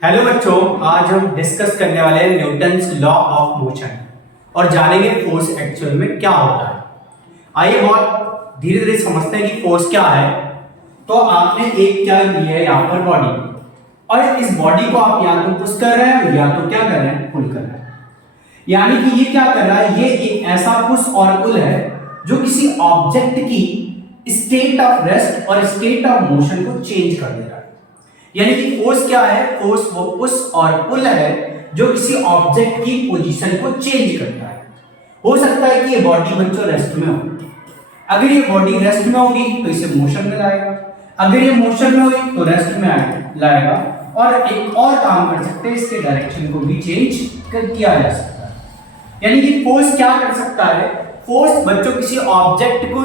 Hello बच्चों, आज हम डिस्कस करने वाले हैं न्यूटन्स लॉ ऑफ मोशन और जानेंगे फोर्स एक्चुअल में क्या होता है। आइए बहुत धीरे धीरे समझते हैं कि फोर्स क्या है। तो आपने एक क्या ली है यहाँ पर बॉडी, और इस बॉडी को आप या तो पुश कर रहे हैं या तो क्या कर रहे हैं, पुल कर रहे हैं। यानी कि ये क्या कर रहा है, ये एक ऐसा पुश और पुल है जो किसी ऑब्जेक्ट की स्टेट ऑफ रेस्ट और स्टेट ऑफ मोशन को चेंज कर दे रहा है। यानी कि फोर्स क्या है, फोर्स वो पुश और पुल है जो किसी ऑब्जेक्ट की पोजीशन को चेंज करता है। हो सकता है कि ये बॉडी बच्चों रेस्ट में हो, अगर ये बॉडी रेस्ट में होगी तो इसे मोशन में लाएगा, अगर ये मोशन में होगी तो रेस्ट में लाएगा। और एक और काम कर सकते हैं, इसके डायरेक्शन को भी चेंज किया जा सकता है। यानी कि फोर्स क्या कर सकता है, फोर्स बच्चों किसी ऑब्जेक्ट को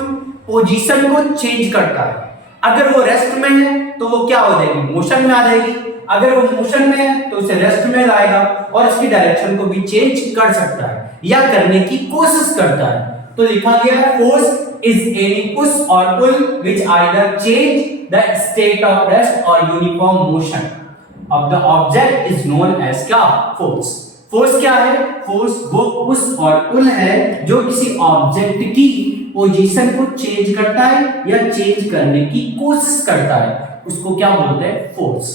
पोजीशन को चेंज करता है। अगर वो रेस्ट में है तो वो क्या हो जाएगी, मोशन में आ जाएगी। अगर वो मोशन में है तो उसे रेस्ट में लाएगा और उसकी डायरेक्शन को भी चेंज कर सकता है या करने की कोशिश करता है। तो लिखा गया है force is any push or pull which either change the state of rest or uniform motion of the object is known as क्या, फोर्स। फोर्स क्या है, फोर्स वो पुश और पुल है जो किसी ऑब्जेक्ट की पोजीशन को चेंज करता है या चेंज करने की कोशिश करता है, उसको क्या बोलते हैं, फोर्स।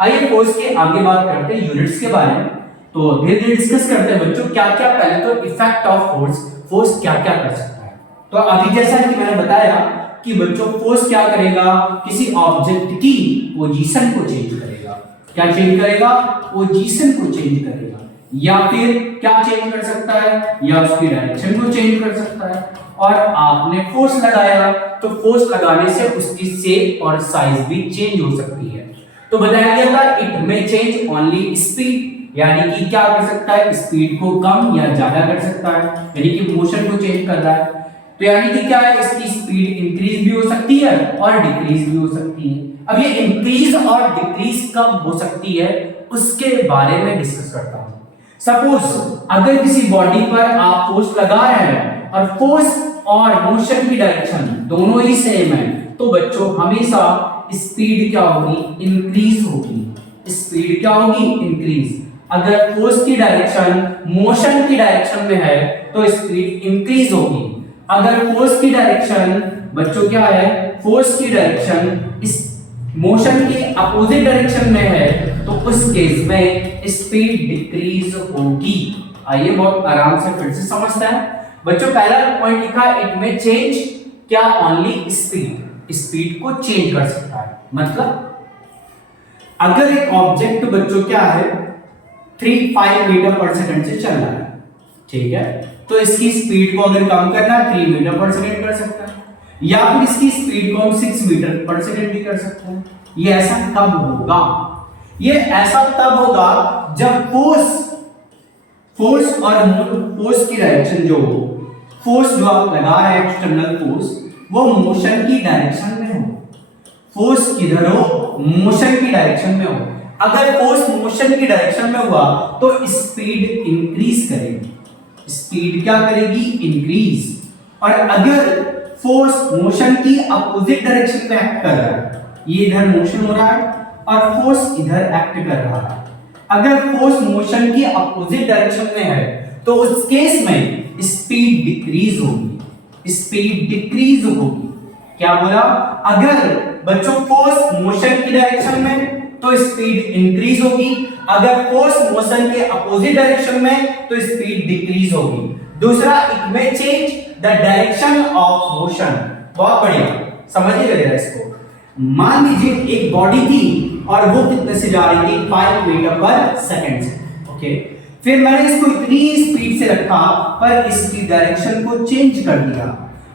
आइए फोर्स के आगे बात करते हैं यूनिट्स के बारे में। तो धीरे धीरे डिस्कस करते हैं बच्चों क्या क्या, पहले तो इफेक्ट ऑफ फोर्स, फोर्स क्या क्या कर सकता है। तो अभी जैसा कि मैंने बताया कि बच्चों फोर्स क्या करेगा, किसी ऑब्जेक्ट की पोजीशन को चेंज करेगा। क्या चेंज करेगा, पोजीशन को चेंज करेगा, या फिर क्या चेंज कर सकता है, या उसकी डायरेक्शन को चेंज कर सकता है। और आपने फोर्स लगाया तो फोर्स लगाने से उसकी शेप और साइज भी चेंज हो सकती है। तो बताया गया था इट में चेंज ओनली स्पीड, यानी कि क्या कर सकता है, स्पीड को कम या ज्यादा कर सकता है, यानी कि मोशन को चेंज कर रहा है। तो यानी कि क्या है, इसकी स्पीड इंक्रीज भी हो सकती है और डिक्रीज भी हो सकती है। अब ये इंक्रीज और डिक्रीज कब हो सकती है उसके बारे में डिस्कस करता हूं। सपोज अगर किसी बॉडी पर आप फोर्स लगा रहे हैं और फोर्स और मोशन की डायरेक्शन दोनों ही सेम है, तो बच्चों हमेशा स्पीड क्या होगी, इंक्रीज होगी। स्पीड क्या होगी, इंक्रीज। अगर फोर्स की डायरेक्शन मोशन की डायरेक्शन में है तो स्पीड इंक्रीज होगी। अगर फोर्स की डायरेक्शन बच्चों क्या है, फोर्स की डायरेक्शन इस मोशन के अपोजिट डायरेक्शन में है तो उस केस में स्पीड डिक्रीज होगी। आइए बहुत आराम से फिर से समझते हैं बच्चों। पहला पॉइंट लिखा है इट में चेंज क्या, ओनली स्पीड, स्पीड को चेंज कर सकता है। मतलब अगर एक ऑब्जेक्ट बच्चों क्या है 3-5 मीटर पर सेकंड से चल रहा है, ठीक है, तो इसकी स्पीड को अगर कम करना है 3 मीटर पर सेकंड कर सकता है, या फिर इसकी स्पीड को हम 6 मीटर पर सेकंड भी कर सकते हैं। ये ऐसा कब होगा, ये ऐसा तब होगा जब फोर्स और फोर्स की डायरेक्शन जो हो, फोर्स जो आप लगा रहे हैं एक्सटर्नल फोर्स, वो मोशन की डायरेक्शन में हो। फोर्स किधर हो, मोशन की डायरेक्शन में हो। अगर फोर्स मोशन की डायरेक्शन में हुआ तो स्पीड इंक्रीज करेगी, स्पीड क्या करेगी, इंक्रीज। और अगर फोर्स मोशन की अपोजिट डायरेक्शन में एक्ट कर रहा है, ये इधर मोशन हो रहा है और फोर्स इधर एक्ट कर रहा है, अगर फोर्स मोशन की अपोजिट डायरेक्शन में है तो उस केस में स्पीड डिक्रीज होगी, स्पीड डिक्रीज होगी। क्या बोला, अगर बच्चों फोर्स मोशन की डायरेक्शन में तो स्पीड इंक्रीज होगी, अगर फोर्स मोशन के अपोजिट डायरेक्शन में तो स्पीड डिक्रीज होगी। दूसरा, इट में change the direction of motion. बहुत बढ़िया, समझिएगा इसको। मान लीजिए एक बॉडी थी और वो कितने से जा रही थी, 5 मीटर पर सेकंड से, ओके। फिर मैंने इसको इतनी स्पीड से रखा पर इसकी डायरेक्शन को चेंज कर दिया।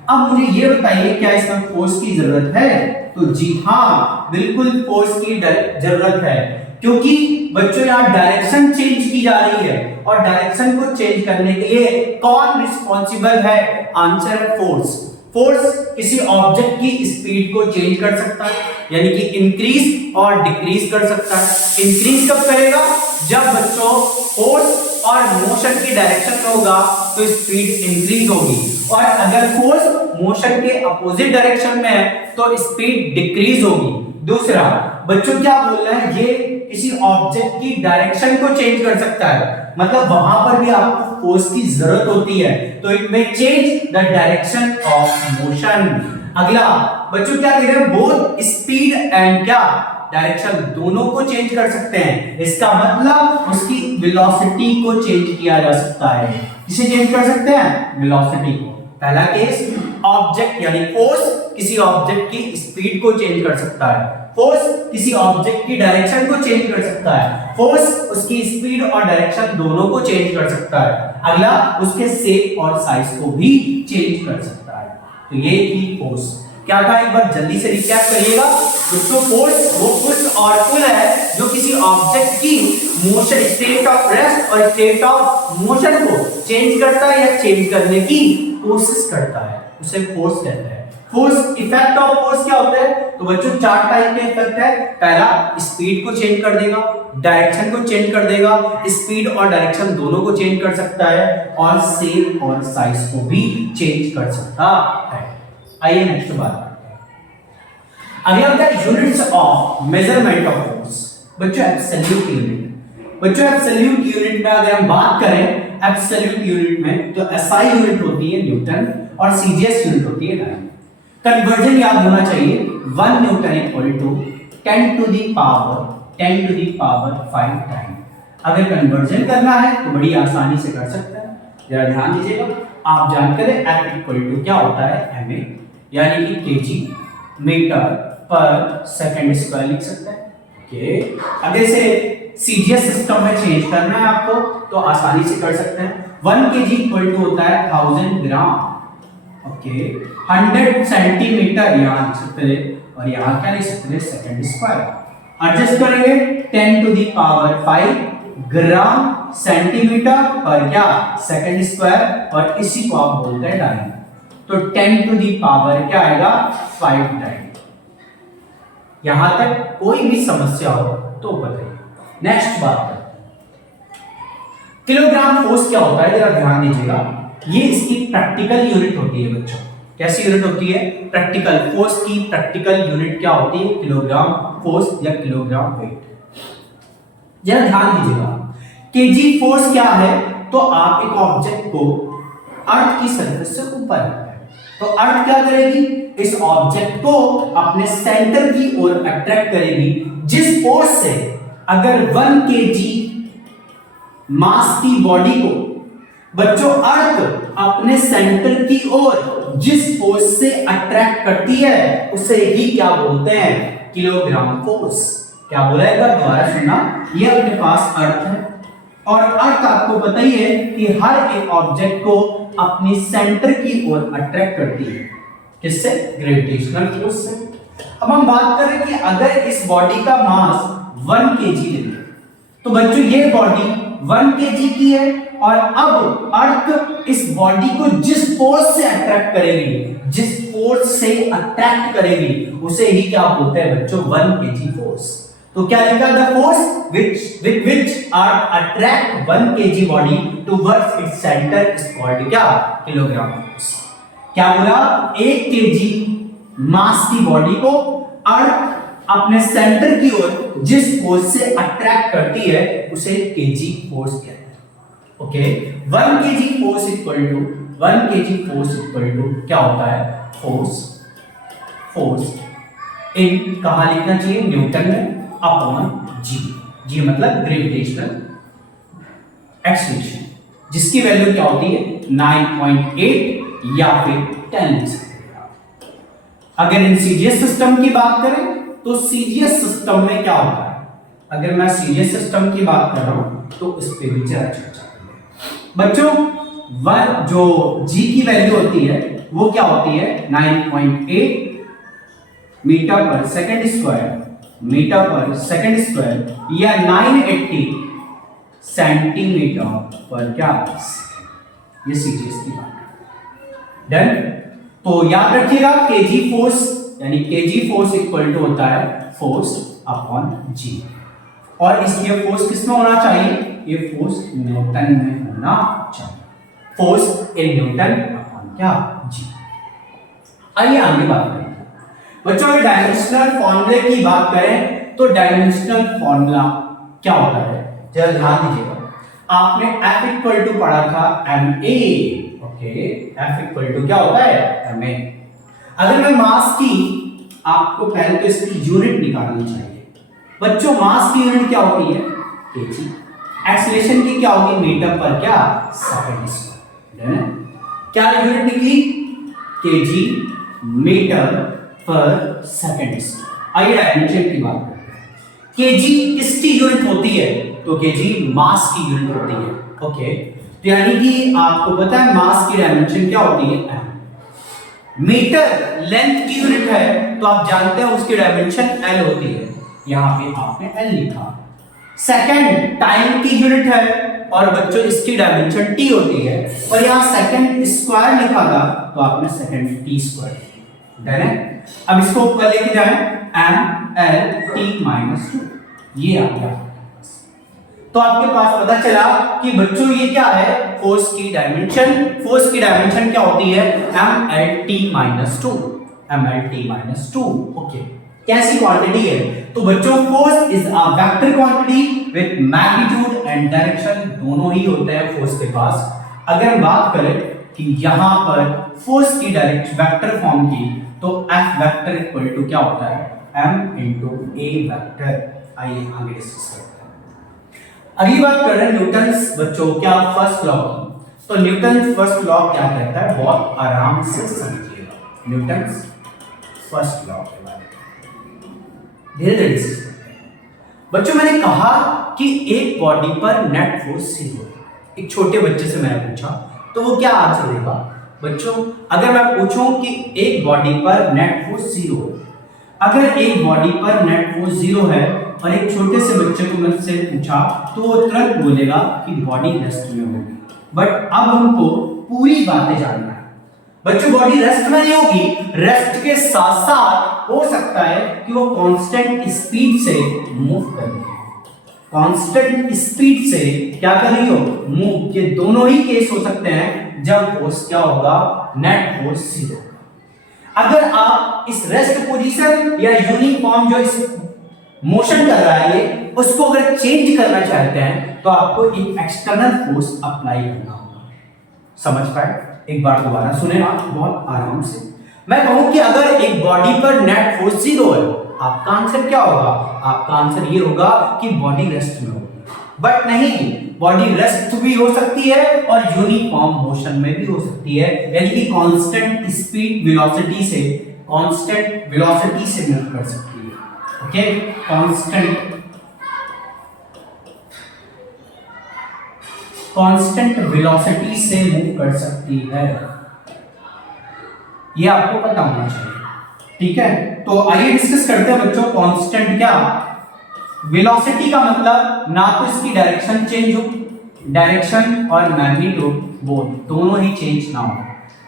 अब मुझे ये बताइए क्या इसमें फोर्स की जरूरत है? तो जी हाँ, बिल्कुल फोर्स की जरूरत है, क्योंकि बच्चों यहाँ डायरेक्शन चेंज की जा रही है और डायरेक्शन को चेंज करने के लिए कौन रिस्पॉन्सिबल है? आंसर है फोर्स। फोर्स किसी ऑब्जेक्ट की स्पीड को चेंज कर सकता है, यानी कि इंक्रीज और डिक्रीज कर सकता है। इंक्रीज कब करेगा? जब बच्चों फोर्स और मोशन की डायरेक्शन में होगा तो स्पीड इंक्रीज होगी, और अगर फोर्स मोशन के अपोजिट डायरेक्शन में है तो स्पीड डिक्रीज होगी। दूसरा, बच्चों क्या बोल रहे हैं, ये किसी ऑब्जेक्ट की डायरेक्शन को चेंज कर सकता है, मतलब वहां पर भी आपको फोर्स की जरूरत होती है, तो it may change the direction of motion. अगला बच्चों क्या दे रहे हैं, बोथ स्पीड एंड क्या डायरेक्शन दोनों को चेंज कर सकते हैं। इसका मतलब उसकी वेलोसिटी को चेंज किया जा सकता है। किसे चेंज कर सकते हैं, वेलोसिटी को। पहला केस, ऑब्जेक्ट यानी फोर्स किसी ऑब्जेक्ट की स्पीड को चेंज कर सकता है, फोर्स किसी ऑब्जेक्ट की डायरेक्शन को चेंज कर सकता है, फोर्स उसकी स्पीड और डायरेक्शन दोनों को चेंज कर सकता है। अगला उसके शेप और साइज को भी चेंज कर सकता है। तो ये थी फोर्स। क्या था, एक बार जल्दी से रिकैप करिएगा दोस्तों। फोर्स वो पुश और पुल है जो किसी ऑब्जेक्ट की मोशन, स्टेट ऑफ रेस्ट और स्टेट ऑफ मोशन को चेंज करता है या चेंज करने की कोशिश करता है, उसे फोर्स कहते हैं। फोर्स, इफेक्ट ऑफ फोर्स क्या होता है, तो बच्चों 4 टाइप के इफेक्ट है। पहला, स्पीड को चेंज कर देगा, डायरेक्शन को चेंज कर देगा, स्पीड और डायरेक्शन दोनों को चेंज कर सकता है, और शेप और साइज को भी चेंज कर सकता है। आइए नेक्स्ट बात करते हैं। अगला होता है units of measurement of force. बच्चों एब्सोल्यूट यूनिट, बच्चों एब्सोल्यूट यूनिट में अगर हम बात करें, एब्सोल्यूट यूनिट में तो एसआई यूनिट होती है न्यूटन और सीजीएस यूनिट होती है डायन। कन्वर्जन याद होना चाहिए, 1 newton equal to 10 to the power 5 time. अगर कन्वर्जन करना है तो बड़ी आसानी से कर सकते हैं, जरा ध्यान दीजिएगा। आप जानते हैं F इक्वल टू क्या होता है, ma, यानी कि केजी मीटर पर सेकंड स्क्वायर लिख सकते हैं। ओके, अगर इसे सीजीएस सिस्टम में चेंज करना है आपको तो आसानी से कर सकते हैं। 1 केजी इक्वल टू होता है 1000 ग्राम। ओके, 100 सेंटीमीटर यहाँ लिख सकते हैं, और यहाँ क्या लिख सकते हैं, सेकंड स्क्वायर। एडजस्ट करेंगे 10 to the power 5 gram centimetre पर क्या सेकंड स्क्वायर, और इसी को आप बोलते हैं डाइन। तो 10 टू दी पावर क्या आएगा, 5 टाइम। यहां तक कोई भी समस्या हो तो बताइए। नेक्स्ट बात करते हैं, किलोग्राम फोर्स क्या होता है, जरा ध्यान दीजिएगा। ये इसकी प्रैक्टिकल यूनिट होती है बच्चों। कैसी यूनिट होती है, प्रैक्टिकल फोर्स की प्रैक्टिकल यूनिट क्या होती है, किलोग्राम फोर्स या किलोग्राम वेट। जरा ध्यान दीजिएगा, केजी फोर्स क्या है, तो आप एक ऑब्जेक्ट को अर्थ की सरफेस से ऊपर रखते हैं, तो अर्थ क्या करेगी, इस ऑब्जेक्ट को अपने सेंटर की ओर अट्रैक्ट करेगी, जिस फोर्स से अगर 1 केजी मास की बॉडी को बच्चों अर्थ अपने सेंटर की ओर जिस फोर्स से अट्रैक्ट करती है उसे ही क्या बोलते हैं, किलोग्राम फोर्स। क्या बोला है, दोबारा सुनना। ये अपने पास अर्थ है, और अर्थ आपको पता ही है कि हर एक ऑब्जेक्ट को अपनी सेंटर की ओर अट्रैक्ट करती है, किससे, ग्रेविटेशनल फोर्स से। अब हम बात करें कि अगर इस बॉडी का मास 1 केजी ले, तो बच्चों ये बॉडी 1 केजी की है, और अब अर्थ इस बॉडी को जिस फोर्स से अट्रैक्ट करेगी, जिस फोर्स से अट्रैक्ट करेगी उसे ही क्या बोलते हैं बच्चों, 1 केजी फोर्स। तो क्या लिखा, the force with which earth attract 1 KG body towards its centre is called क्या, किलोग्राम फोर्स। क्या बोला, 1 केजी मास की बॉडी को अर्थ अपने सेंटर की ओर जिस फोर्स से अट्रैक्ट करती है उसे केजी फोर्स कहते हैं। Okay, 1 KG force equal to 1 KG force equal to क्या होता है, फोर्स इन कहां लिखना चाहिए, न्यूटन में, अपॉन जी। जी मतलब ग्रेविटेशनल एक्सीलरेशन, जिसकी वैल्यू क्या होती है, 9.8 या फिर 10 लिख सकते हैं। अगर इन सीजीएस सिस्टम की बात करें तो सीजीएस सिस्टम में क्या होता है, अगर मैं सीजीएस सिस्टम की बात कर रहा हूं तो इस पे भी जरा चर्चा करेंगे बच्चों। जो जी की वैल्यू होती है वो क्या होती है, 9.8 मीटर पर सेकंड स्क्वायर, मीटर पर सेकंड स्क्वायर, या 980 सेंटीमीटर पर क्या, ये सीजीएस की बात है। डन। तो याद रखिएगा केजी फोर्स यानी केजी फोर्स इक्वल टू होता है फोर्स अपॉन जी, और इसलिए फोर्स किसमें होना चाहिए, ये फोर्स न्यूटन में होना चाहिए, फोर्स इन न्यूटन अपॉन क्या, जी। आइए आगे बात करें बच्चों, डायमेंशनल फॉर्मूले की बात करें तो डायमेंशनल फॉर्मूला क्या होता है, जरा ध्यान दीजिएगा। आपने F इक्वल टू पढ़ा था ma, okay, F equal to क्या होता है ma। अगर मैं मास की, आपको पहले तो इसकी यूनिट निकालनी चाहिए बच्चों। मास की यूनिट क्या होती है kg, एक्सीलरेशन की क्या होगी मीटर पर क्या सेकंड स्क्वायर, क्या यूनिट निकली kg मीटर पर सेकंड स्क्वायर। आइए डायमेंशन की बात करते हैं। kg किसकी यूनिट होती है, तो kg मास की यूनिट होती है, ओके। तो यानी कि आपको पता है मास की डायमेंशन क्या होती है m। मीटर लेंथ की यूनिट है तो आप जानते हैं उसकी डायमेंशन l होती है, यहां पे आपने l लिखा। सेकंड टाइम की यूनिट है और बच्चों इसकी डायमेंशन t होती है, और यहां सेकंड स्क्वायर लिखा था तो आपने सेकंड t स्क्वायर। डन है। अब इसको ऊपर लेके जाएं, m l t माइनस 2, ये आ गया। तो आपके पास पता चला कि बच्चों ये क्या है फोर्स की डायमेंशन। फोर्स की डायमेंशन क्या होती है mlt minus 2, mlt minus 2, okay. कैसी क्वांटिटी है, तो बच्चों force is a vector quantity with magnitude and direction, दोनों ही होते हैं फोर्स के पास। अगर हम बात करें कि यहां पर फोर्स की डायरेक्ट वेक्टर फॉर्म की, तो F वेक्टर इक्वल टू क्या होता है m इंटू a वेक्टर। आइए आगे डिस्कस करते हैं। अगली बात कर रहे हैं न्यूटन्स बच्चों क्या फर्स्ट लॉ की। तो न्यूटन फर्स्ट लॉ क्या कहता है, बहुत आराम से समझिएगा न्यूटन्स फर्स्ट लॉ के बारे में धीरे धीरे डिस्कस करते हैं। बच्चों मैंने कहा कि एक बॉडी पर नेट फोर्स 0 है। एक छोटे बच्चे से मैंने पूछा तो वो क्या आंसर देगा बच्चों। अगर मैं पूछूं कि एक बॉडी पर नेट फोर्स 0 है, अगर एक बॉडी पर नेट फोर्स 0 है और एक छोटे से बच्चे को मुझसे पूछा तो वो तुरंत बोलेगा कि बॉडी रेस्ट में होगी। बट अब हमको पूरी बातें जानना है बच्चों। बॉडी रेस्ट में नहीं होगी, रेस्ट के साथ साथ हो सकता है कि वो कांस्टेंट स्पीड से मूव कर रही है, कांस्टेंट स्पीड से क्या कर रही हो मूव। ये दोनों ही केस हो सकते हैं जब फोर्स क्या होगा नेट फोर्स 0। अगर आप इस रेस्ट पोजीशन या यूनिफॉर्म जो इस मोशन कर रहा है ये, उसको अगर चेंज करना चाहते हैं तो आपको एक एक्सटर्नल फोर्स अप्लाई करना होगा। समझ पाए, एक बार दोबारा सुने आप बहुत आराम से। मैं कहूं कि अगर एक बॉडी पर नेट फोर्स 0 है, आपका आंसर क्या होगा, आपका आंसर ये होगा कि बॉडी रेस्ट में होगी। बट नहीं, बॉडी रेस्ट भी हो सकती है और यूनिफॉर्म मोशन में भी हो सकती है, यानी कि कांस्टेंट स्पीड वेलोसिटी से, कांस्टेंट वेलोसिटी से मूव कर सकती है, ओके। कांस्टेंट वेलोसिटी से मूव कर सकती है, ये आपको पता होना चाहिए, ठीक है। तो आइए डिस्कस करते हैं बच्चों कांस्टेंट क्या वेलोसिटी का मतलब, ना तो इसकी डायरेक्शन चेंज हो, डायरेक्शन और मैग्नीट्यूड बोथ दोनों ही चेंज ना हो,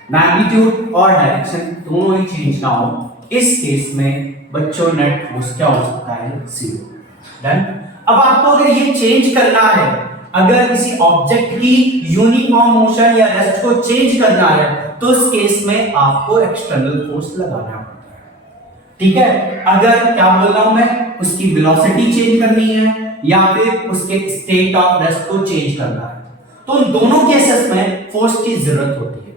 मैग्नीट्यूड और डायरेक्शन दोनों ही चेंज ना हो, इस केस में बच्चों नेट फोर्स क्या हो सकता है 0। डन। अब आपको अगर ये चेंज करना है, अगर किसी ऑब्जेक्ट की यूनिफॉर्म मोशन या रेस्ट को चेंज करना है तो उस केस में आपको एक्सटर्नल फोर्स लगाना पड़ता है, ठीक है। अगर क्या बोल रहा हूं मैं, उसकी वेलोसिटी चेंज करनी है या फिर उसके स्टेट ऑफ रेस्ट को चेंज करना है, तो उन दोनों केसेस में फोर्स की जरूरत होती है।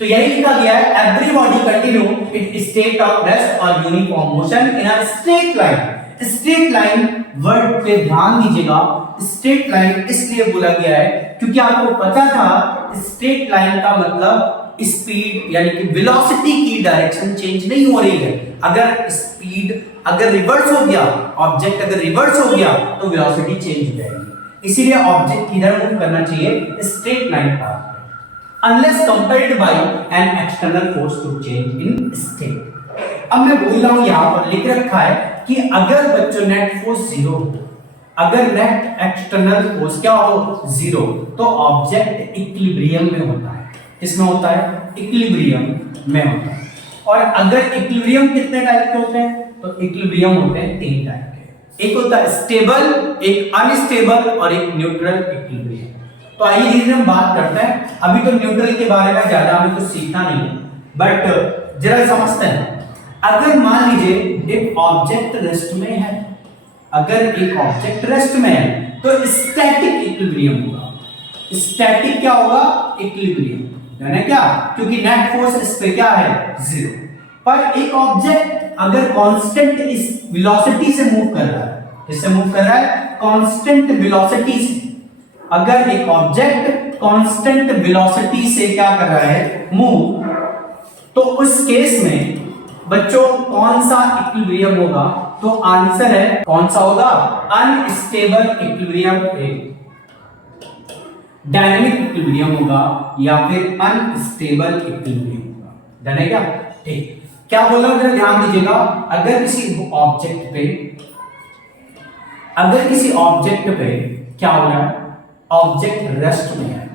तो यही लिखा गया है every body continue in state of rest or uniform motion in a straight line. Straight line word पे ध्यान दीजिएगा, स्ट्रेट लाइन इसलिए बोला गया है क्योंकि आपको पता था स्ट्रेट लाइन का मतलब स्पीड यानी कि वेलोसिटी की डायरेक्शन चेंज नहीं हो रही है। अगर स्पीड अगर रिवर्स हो गया, ऑब्जेक्ट अगर रिवर्स हो गया तो वेलोसिटी चेंज हो जाएगी, इसीलिए ऑब्जेक्ट किधर मूव करना चाहिए स्ट्रेट लाइन पाथ पे, unless compelled by an external force to change in state। अब मैं बोल रहा हूं यहां पर लिख रखा है कि अगर बच्चों नेट फोर्स 0 हो, अगर नेट एक्सटर्नल फोर्स क्या हो 0, तो ऑब्जेक्ट इक्विलिब्रियम में होता है। किसमें होता है, इक्विलिब्रियम में होता है। और अगर इक्विलिब्रियम कितने टाइप के होते हैं, तो इक्विलिब्रियम होते हैं 3 टाइप के, एक होता है स्टेबल, एक अनस्टेबल और एक न्यूट्रल इक्विलिब्रियम। तो आइए धीरे हम बात करते हैं। अभी तो न्यूट्रल के बारे में ज्यादा हमें कुछ सीखना नहीं है, बट जरा समझते हैं। अगर मान लीजिए एक ऑब्जेक्ट रेस्ट में है, अगर एक ऑब्जेक्ट रेस्ट में है तो स्टैटिक इक्विलिब्रियम होगा। स्टैटिक क्या होगा? इक्विलिब्रियम, यानी क्या? क्योंकि नेट फोर्स इस पे क्या है? जीरो। पर एक ऑब्जेक्ट अगर कांस्टेंट इस वेलोसिटी से मूव कर रहा है, किससे मूव कर रहा है? कांस्टेंट वेलोसिटी से। अगर एक ऑब्जेक्ट कांस्टेंट वेलोसिटी से क्या कर रहा है? मूव, तो उस केस में बच्चों कौन सा इक्विलिब्रियम होगा? तो आंसर है कौन सा होगा? अनस्टेबल इक्विलिब्रियम, डायनामिक इक्विलिब्रियम होगा या फिर अनस्टेबल इक्विलिब्रियम होगा। डन है क्या? ठीक। क्या बोल रहा हूं, जरा ध्यान दीजिएगा। अगर किसी ऑब्जेक्ट पे क्या हो रहा है? ऑब्जेक्ट रेस्ट में है।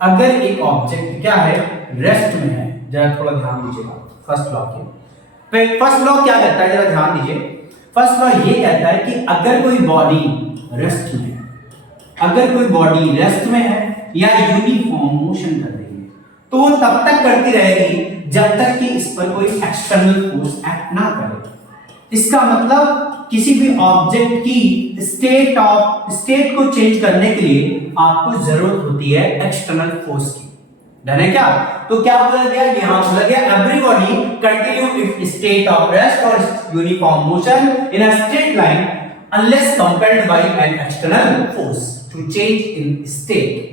अगर एक ऑब्जेक्ट क्या है? रेस्ट में है। जरा थोड़ा ध्यान दीजिएगा फर्स्ट लॉ के। फर्स्ट लॉ क्या कहता है? जरा ध्यान दीजिए। फर्स्ट लॉ ये कहता है कि अगर कोई बॉडी रेस्ट में है, अगर कोई बॉडी रेस्ट में है या यूनिफॉर्म मोशन कर रही है, तो वो तब तक करती रहेगी जब तक कि इस पर कोई एक्सटर्नल फोर्स एक्ट ना करे। इसका मतलब किसी भी ऑब्जेक्ट की स्टेट को चेंज करने के लिए आपको जरूरत होती है एक्सटर्नल फोर्स की। डन है क्या? तो क्या बोला गया? यहां बोला गया everybody continue if state of rest or uniform motion in a straight line unless compelled by an external force to change in state.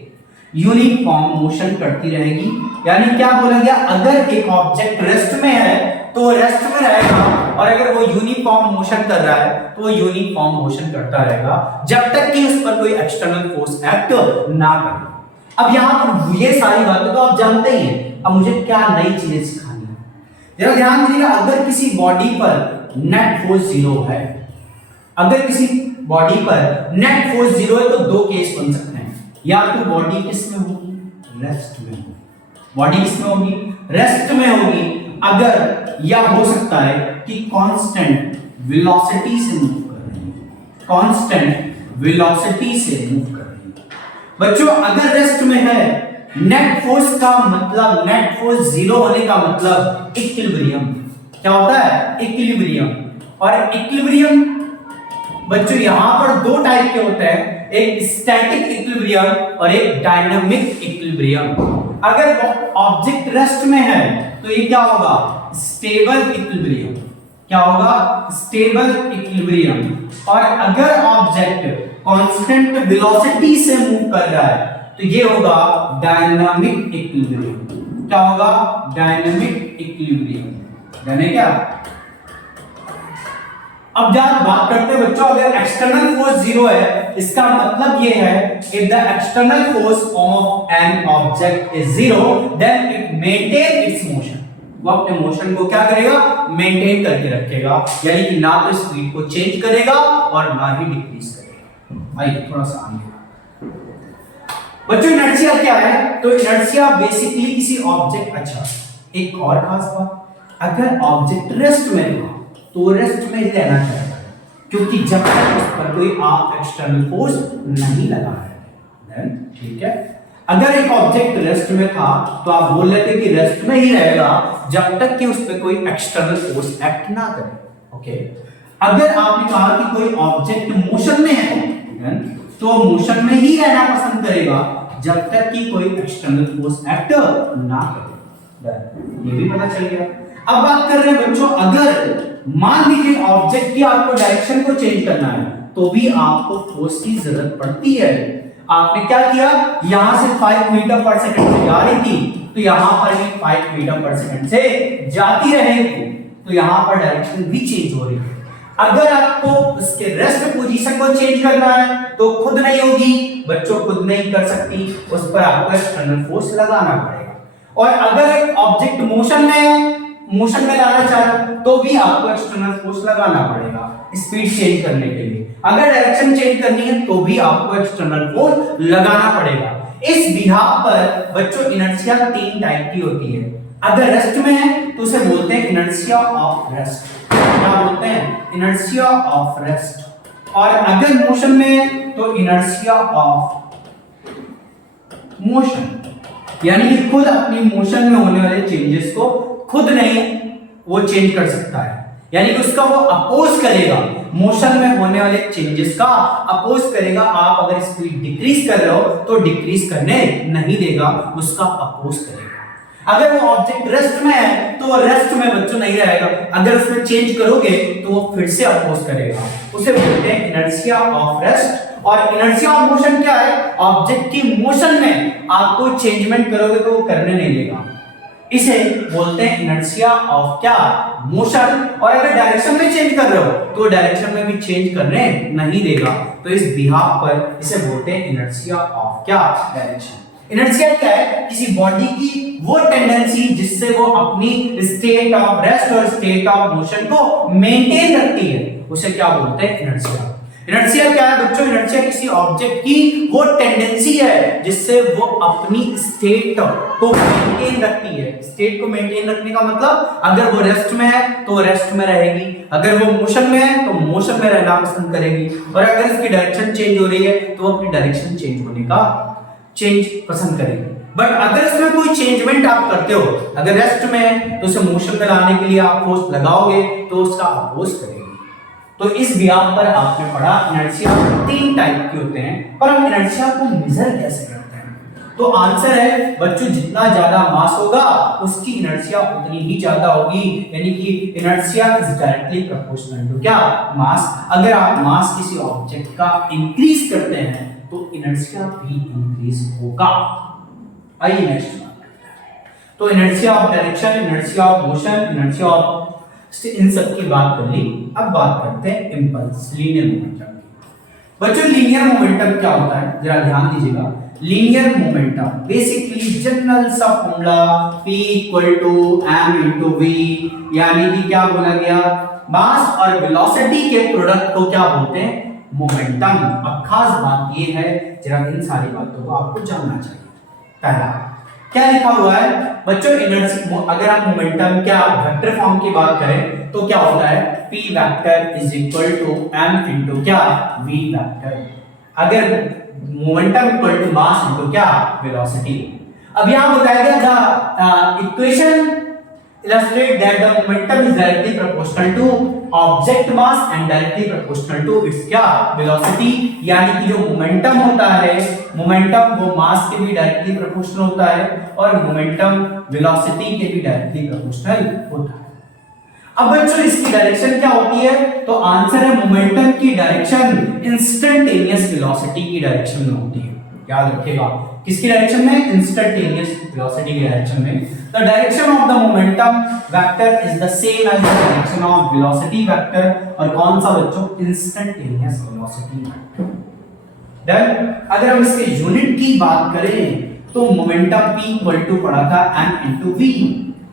Uniform motion करती रहेगी, यानी क्या बोला गया? अगर एक ऑब्जेक्ट रेस्ट में है तो रेस्ट में रहेगा, और अगर वो यूनिफॉर्म मोशन कर रहा है तो वो यूनिफॉर्म मोशन करता रहेगा जब तक कि उस पर कोई एक्सटर्नल फोर्स एक्ट ना करे। अब यहां पर ये सारी बातें तो आप जानते ही हैं। अब मुझे क्या नई चीजें सिखानी है, जरा ध्यान दीजिएगा। अगर किसी बॉडी पर नेट फोर्स जीरो है, अगर किसी बॉडी पर नेट फोर्स जीरो है, तो दो केस बन सकते हैं। या तो बॉडी किस में होगी? रेस्ट में होगी। बॉडी किस में होगी? रेस्ट में होगी। अगर या हो सकता है कि कांस्टेंट वेलोसिटी से मूव कर रही है, कांस्टेंट वेलोसिटी से मूव कर रही है। बच्चों अगर रेस्ट में है, नेट फोर्स का मतलब, नेट फोर्स जीरो होने का मतलब इक्विलिब्रियम। क्या होता है? इक्विलिब्रियम। और इक्विलिब्रियम बच्चों यहां पर दो टाइप के होते हैं, एक स्टैटिक इक्विलिब्रियम और एक डायनामिक इक्विलिब्रियम। अगर ऑब्जेक्ट रेस्ट में है तो ये क्या होगा? Stable equilibrium. क्या होगा? Stable equilibrium. और अगर ऑब्जेक्ट कांस्टेंट वेलोसिटी से मूव कर रहा है तो ये होगा डायनामिक इक्विलिब्रियम। क्या होगा? Dynamic equilibrium. यानी क्या? अब जब बात करते हैं बच्चों, अगर एक्सटर्नल फोर्स जीरो है, इसका मतलब ये है if the external force of an object is zero then it maintain its motion. वो अपने मोशन को क्या करेगा? मेंटेन करके रखेगा, यानी कि ना तो स्पीड को चेंज करेगा और ना ही डिक्रीज करेगा। आइए थोड़ा सा आगे बच्चों, इनर्शिया क्या है? तो इनर्शिया बेसिकली किसी ऑब्जेक्ट, अच्छा एक और खास बात, अगर ऑब्जेक्ट रेस्ट में है तो रेस्ट में ही रहना चाहिए, क्योंकि जब तक उस पर कोई आप एक्सटर्नल फोर्स नहीं लगा रहे हैं। ठीक है? अगर एक ऑब्जेक्ट रेस्ट में था तो आप बोल लेते कि रेस्ट में ही रहेगा जब तक कि उस पर कोई एक्सटर्नल फोर्स एक्ट ना करे। ओके? अगर आपने कहा कि कोई ऑब्जेक्ट मोशन में है तो मोशन में ही रहना पसंद करेगा जब तक कि कोई एक्सटर्नल फोर्स एक्ट ना करे। ये भी पता चल गया। अब बात कर रहे हैं बच्चों, अगर मान लीजिए ऑब्जेक्ट की आपको डायरेक्शन को चेंज करना है तो भी आपको फोर्स की जरूरत पड़ती है। आपने क्या किया? यहां से 5 मीटर पर सेकंड से जा रही थी तो यहां पर भी 5 मीटर पर सेकंड से जाती रहेगी, तो यहां पर डायरेक्शन भी चेंज हो रही है। अगर आपको उसके रेस्ट पोजीशन को चेंज करना है तो खुद नहीं होगी बच्चों, खुद नहीं कर सकती, उस पर आपको एक्सटर्नल फोर्स लगाना पड़ेगा। और अगर एक ऑब्जेक्ट मोशन में लाना चाहे तो भी आपको एक्सटर्नल फोर्स लगाना पड़ेगा स्पीड चेंज करने के लिए। अगर डायरेक्शन चेंज करनी है तो भी आपको एक्सटर्नल फोर्स लगाना पड़ेगा। इस बिहाफ पर बच्चों इनर्शिया 3 टाइप की होती है। अगर रेस्ट में है तो उसे बोलते हैं इनर्शिया ऑफ रेस्ट। क्या बोलते हैं? Inertia of rest. और अगर मोशन में है तो इनर्शिया ऑफ मोशन, यानी कि खुद अपनी मोशन में होने वाले चेंजेस को खुद नहीं वो चेंज कर सकता है, यानी कि उसका वो अपोज करेगा। मोशन में होने वाले चेंजेस का अपोज करेगा। आप अगर स्पीड डिक्रीज कर रहे हो तो डिक्रीज करने नहीं देगा, उसका अपोज करेगा। अगर वो ऑब्जेक्ट रेस्ट में है तो वो रेस्ट में बच्चों नहीं रहेगा, अगर उसमें चेंज करोगे तो वो फिर से अपोज करेगा। उसे बोलते हैं इनर्शिया ऑफ रेस्ट। और इनर्शिया ऑफ मोशन क्या है? ऑब्जेक्ट की मोशन में आपको चेंजमेंट करोगे तो वो करने नहीं देगा, इसे बोलते हैं इनर्शिया ऑफ क्या? मोशन। और अगर डायरेक्शन में चेंज कर रहे हो तो डायरेक्शन में भी चेंज करने नहीं देगा, तो इस बिहाफ पर इसे बोलते हैं इनर्शिया ऑफ क्या? डायरेक्शन। इनर्शिया क्या है? किसी बॉडी की वो टेंडेंसी जिससे वो अपनी स्टेट ऑफ रेस्ट और स्टेट ऑफ मोशन को मेंटेन रखती है, उसे क्या बोलते हैं? इनर्शिया। इनर्शिया क्या है बच्चों? इनर्शिया किसी ऑब्जेक्ट की वो टेंडेंसी है जिससे वो अपनी स्टेट को मेंटेन रखती है। स्टेट को मेंटेन रखने का मतलब अगर वो रेस्ट में है तो रेस्ट में रहेगी, अगर वो मोशन में है तो मोशन में रहना पसंद करेगी, और अगर इसकी डायरेक्शन चेंज हो रही है तो वो अपनी डायरेक्शन चेंज होने का चेंज पसंद करेगी। बट अगर इसमें कोई चेंजमेंट आप करते हो, अगर रेस्ट में है तो उसे मोशन में लाने के लिए आप फोर्स लगाओगे तो उसका अपोज करेगी। तो इस बिहाफ पर आपने पढ़ा इनर्शिया 3 टाइप के होते हैं, पर हम इनर्शिया को मेजर कैसे करते हैं? तो आंसर है बच्चों, जितना ज्यादा मास होगा उसकी इनर्शिया उतनी ही ज्यादा होगी, यानी कि inertia is directly proportional to क्या? मास। अगर आप मास किसी ऑब्जेक्ट का इंक्रीज करते हैं तो इनर्शिया भी इंक्रीज होगा। आइए नेक्स्ट बात करते हैं। तो inertia of direction, inertia of motion, inertia of, इन सब की बात कर ली। अब बात करते हैं इंपल्स, लीनियर मोमेंटम की। बच्चों लीनियर मोमेंटम क्या होता है जरा ध्यान दीजिएगा। लीनियर मोमेंटम बेसिकली जनरल सा फॉर्मूला P = m × v, यानी कि क्या बोला गया? मास और वेलोसिटी के प्रोडक्ट को क्या बोलते हैं? मोमेंटम। अब खास बात ये है, जरा इन सारी बातों को आपको जानना चाहिए। पहला क्या लिखा हुआ है बच्चों? इनर्शिया, अगर आप मोमेंटम क्या वेक्टर फॉर्म की बात करें तो क्या होता है? P वेक्टर = m × क्या? v vector. अगर मोमेंटम = मास × क्या? वेलोसिटी। अब यहां बताया गया था equation illustrate that the momentum is directly proportional to object mass and directly proportional to its क्या? velocity। यानी कि जो मोमेंटम होता है, मोमेंटम वो मास के भी डायरेक्टली प्रोपोर्शनल होता है और मोमेंटम वेलोसिटी के भी डायरेक्टली प्रोपोर्शनल होता है। अब बच्चों इसकी डायरेक्शन क्या होती है? तो आंसर है मोमेंटम की डायरेक्शन इंस्टेंटेनियस वेलोसिटी की डायरेक्शन में होती है। याद रखिएगा, किसकी डायरेक्शन में? इंस्टेंटेनियस वेलोसिटी की डायरेक्शन में। The direction of the momentum vector is the same as the direction of velocity vector. और कौन सा बच्चों? Instantaneous velocity vector. देन अगर हम इसके यूनिट की बात करें तो मोमेंटम P = पढ़ा था m × v।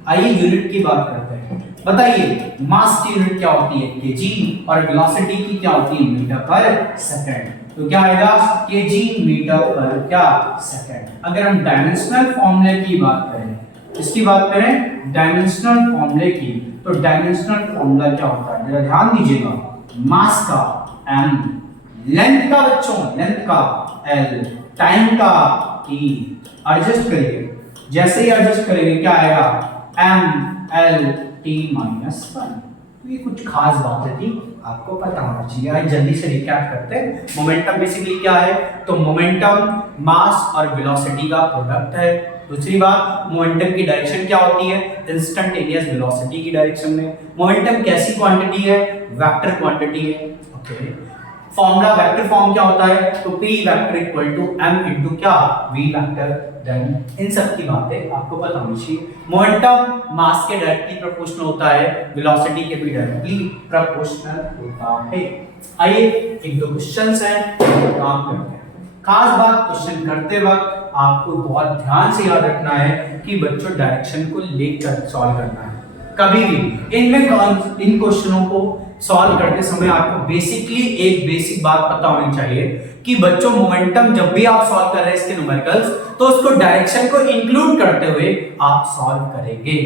आइए यूनिट की बात करते हैं। बताइए मास की यूनिट क्या होती है? kg, और वेलोसिटी की क्या होती है? मीटर/सेकंड। तो क्या आएगा? kg मीटर/क्या? सेकंड। अगर हम डायमेंशनल फॉर्मूले की बात करें, इसकी बात करें डायमेंशनल फॉर्मूले की, तो डायमेंशनल फॉर्मूला क्या होता है? जरा ध्यान दीजिएगा। मास का m, लेंथ का बच्चों, लेंथ का l, टाइम का t। एडजस्ट करिए, जैसे ही एडजस्ट करेंगे क्या आएगा? m l t - 1। तो ये कुछ खास बातें थी, आपको पता होना चाहिए। आज जल्दी से रिकैप करते हैं। मोमेंटम बेसिकली क्या है? तो मोमेंटम मास और वेलोसिटी का प्रोडक्ट है। दूसरी बात, मोमेंटम की डायरेक्शन क्या होती है? इंस्टेंटेनियस वेलोसिटी की डायरेक्शन में। मोमेंटम कैसी क्वांटिटी है? वेक्टर क्वांटिटी है। ओके, फॉर्मूला वेक्टर फॉर्म क्या होता है? तो P वेक्टर = m × क्या? v vector. देन इन सब की बातें आपको पता होनी चाहिए। मोमेंटम मास के डायरेक्टली प्रोपोर्शनल होता है, वेलोसिटी के भी डायरेक्टली प्रोपोर्शनल होता है। आइए एक दो क्वेश्चंस हैं, काम करते हैं। खास बात, क्वेश्चन करते वक्त आपको बहुत ध्यान से याद रखना है कि बच्चों डायरेक्शन को लेकर सॉल्व करना है। कभी भी इन क्वेश्चनों को सॉल्व करते समय आपको बेसिकली एक बेसिक बात पता होनी चाहिए कि बच्चों मोमेंटम जब भी आप सॉल्व कर रहे हैं इसके न्यूमेरिकल्स, तो उसको डायरेक्शन को इंक्लूड करते हुए आप सॉल्व करेंगे।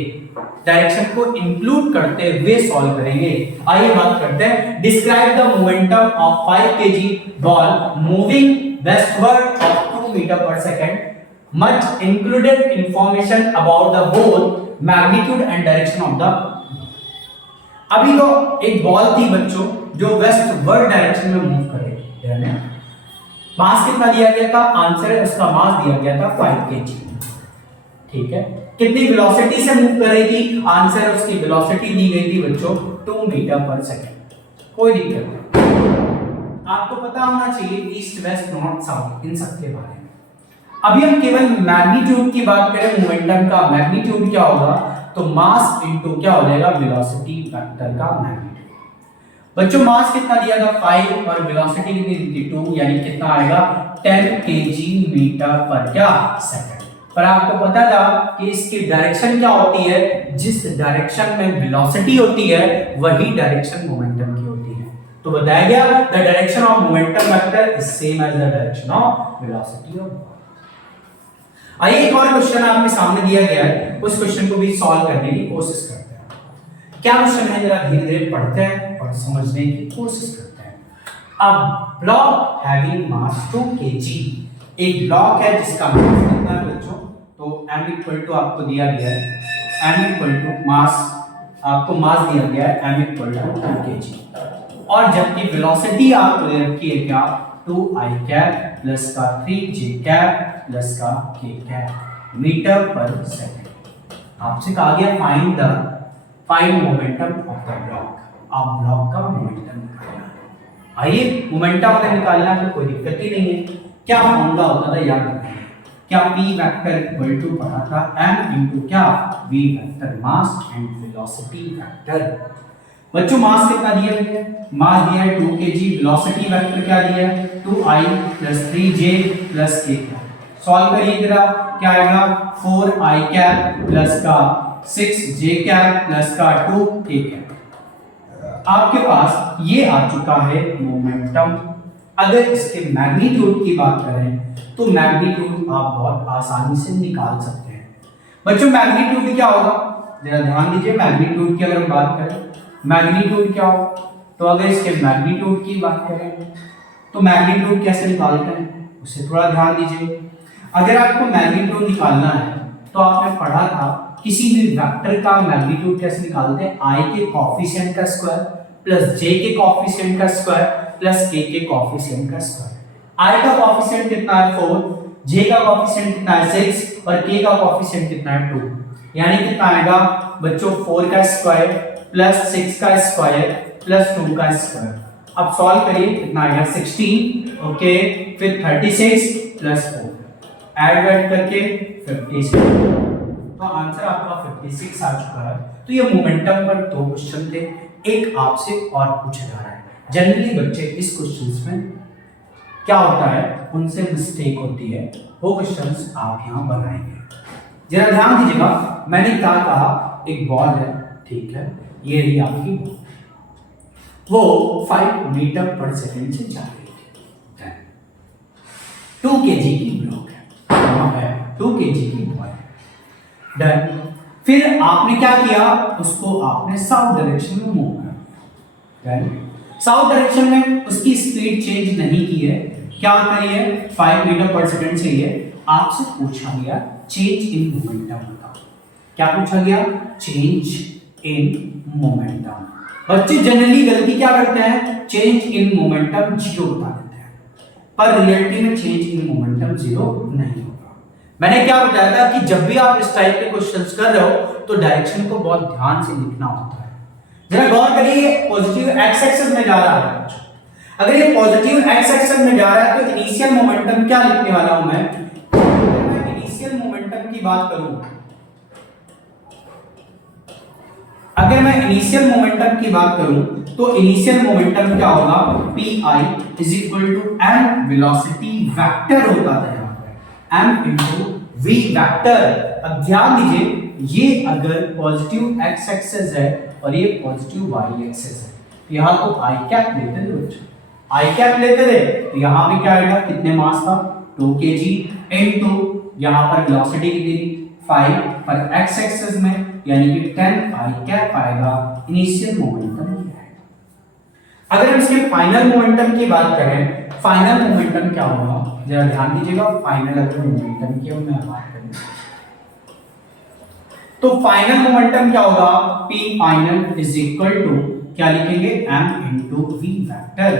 डायरेक्शन को इंक्लूड करते हुए सॉल्व करेंगे। आइए बात करते हैं। Describe the momentum of 5 kg ball moving westward of 2 metre per second. Much included information about the both magnitude and direction of the. अभी तो एक बॉल थी बच्चों जो वेस्टवर्ड डायरेक्शन में मूव करे, मास कितना दिया गया था, आंसर है उसका मास दिया गया था 5 kg। ठीक है, कितनी वेलोसिटी से मूव करेगी, आंसर उसकी वेलोसिटी दी गई थी बच्चों 2 मीटर पर सेकंड। कोई दिक्कत नहीं, आपको पता होना चाहिए ईस्ट वेस्ट नॉर्थ साउथ इन सब के बारे में। अभी हम केवल मैग्नीट्यूड की बात करें, मोमेंटम का मैग्नीट्यूड क्या होगा, तो मास इनटू क्या हो जाएगा, वेलोसिटी वेक्टर का मैग्नीट्यूड। बच्चों मास कितना दिया था 5 और वेलोसिटी कितनी दी थी 2, यानी कितना आएगा 10 kg मीटर पर क्या सेकंड। पर आपको पता था कि इसकी डायरेक्शन क्या होती है, जिस डायरेक्शन में वेलोसिटी होती है वही डायरेक्शन मोमेंटम की होती है। तो बताया गया the direction of momentum vector is same as the direction of velocity of. आइए एक और क्वेश्चन आपके सामने दिया गया है, उस क्वेश्चन को भी सॉल्व करने की कोशिश करते हैं। क्या क्वेश्चन है, जरा धीरे धीरे पढ़ते हैं और समझने की कोशिश करते हैं। अब ब्लॉक हैविंग मास 2 kg, एक ब्लॉक है जिसका मास कितना है बच्चों, तो m इक्वल टू आपको दिया गया है, m इक्वल टू मास, आपको मास दिया गया है m इक्वल टू 2 kg, और जबकि वेलोसिटी आपको दे रखी है क्या 2i कैप प्लस का 3j कैप प्लस का k कैप मीटर पर सेकंड। आपसे कहा गया find momentum of the block, आप ब्लॉक का मोमेंटम निकालना है। आइए मोमेंटम अगर निकालना है तो कोई दिक्कत ही नहीं है। क्या फॉर्मूला होता था याद रखिए, क्या p वेक्टर इक्वल टू पढ़ा था m इनटू क्या v vector mass and velocity vector. बच्चों मास कितना दिया गया है, मास दिया है 2 kg, वेलोसिटी वेक्टर क्या दिया है 2i plus 3j plus k। Solve करिए जरा, क्या आएगा 4i कैप प्लस का 6j कैप प्लस का 2k कैप। आपके पास ये आ चुका है मोमेंटम। अगर इसके मैग्नीट्यूड की बात करें तो मैग्नीट्यूड आप बहुत आसानी से निकाल सकते हैं। बच्चों मैग्नीट्यूड क्या होगा, जरा ध्यान दीजिए, मैग्नीट्यूड की अगर हम बात करें मैग्नीट्यूड क्या हो, तो अगर इसके मैग्नीट्यूड की बात करें तो मैग्नीट्यूड कैसे निकालते हैं उसे थोड़ा ध्यान दीजिए। अगर आपको मैग्नीट्यूड निकालना है तो आपने पढ़ा था किसी भी वेक्टर का मैग्नीट्यूड कैसे निकालते हैं, i के कोएफिशिएंट का स्क्वायर प्लस j के कोएफिशिएंट का स्क्वायर प्लस k के कोएफिशिएंट का स्क्वायर। i का कोएफिशिएंट कितना है 4, j का कोएफिशिएंट कितना है 6 और k का कोएफिशिएंट कितना है 2, यानी कितना आएगा बच्चों 4 का स्क्वायर प्लस 6 का स्क्वायर प्लस 2 का स्क्वायर। अब सॉल्व करिए, कितना आएगा 16, ओके, फिर 36 प्लस 4 ऐड करके 56, तो आंसर आपका 56 आ चुका है। तो ये मोमेंटम पर 2 क्वेश्चन थे, एक आपसे और पूछा जा रहा है। जनरली बच्चे इस क्वेश्चंस में क्या होता है, उनसे मिस्टेक होती है, वो क्वेश्चंस आप यहाँ बनाएंगे। जरा ध्यान दीजिएगा, मैंने क्या कहा, एक बॉल है, ठीक है, ये रही आपकी बॉल, वो 5 मीटर पर सेकंड से जा रही है, 2 kg की ब्लॉक है, 2 kg की बॉल है, डन। फिर आपने क्या किया, उसको आपने साउथ डायरेक्शन में मूव किया, डन। साउथ डायरेक्शन में उसकी स्पीड चेंज नहीं की है, क्या करिए 5 मीटर पर सेकंड चाहिए। आपसे पूछा गया चेंज इन मोमेंटम बताओ, क्या पूछा गया, चेंज इन मोमेंटम। बच्चे जनरली गलती क्या करते हैं, चेंज इन मोमेंटम 0 बता देते हैं, पर रियलिटी में चेंज इन मोमेंटम 0 नहीं होगा। मैंने क्या बताया था कि जब भी आप इस टाइप के क्वेश्चंस कर रहे हो तो डायरेक्शन को बहुत ध्यान से लिखना होता है। जरा गौर करिए, पॉजिटिव एक्स एक्सिस में जा रहा है, अगर ये पॉजिटिव एक्स एक्सिस में जा रहा है तो इनिशियल मोमेंटम क्या लिखने वाला हूं मैं, इनिशियल मोमेंटम की बात करूं, अगर मैं इनिशियल मोमेंटम की बात करूं तो इनिशियल मोमेंटम क्या होगा, pi is equal to m velocity vector होता था यहां पर, m इनटू v वेक्टर। अब ध्यान दीजिए, ये अगर पॉजिटिव x एक्सिस है और ये पॉजिटिव y एक्सिस है, यहां तो i कैप लेते थे बच्चों, i कैप लेते थे, तो यहां पे क्या आएगा, कितने मास था 2 kg इनटू यहां पर वेलोसिटी कितनी थी 5, पर x एक्सिस में यानी कि 10 i कैप आएगा, इनिशियल मोमेंटम क्या है। अगर हम इसके फाइनल मोमेंटम की बात करें, फाइनल मोमेंटम क्या होगा, जरा ध्यान दीजिएगा, फाइनल अगर मोमेंटम की हम बात करें, तो फाइनल मोमेंटम क्या होगा, P final is equal to क्या लिखेंगे, m into V vector.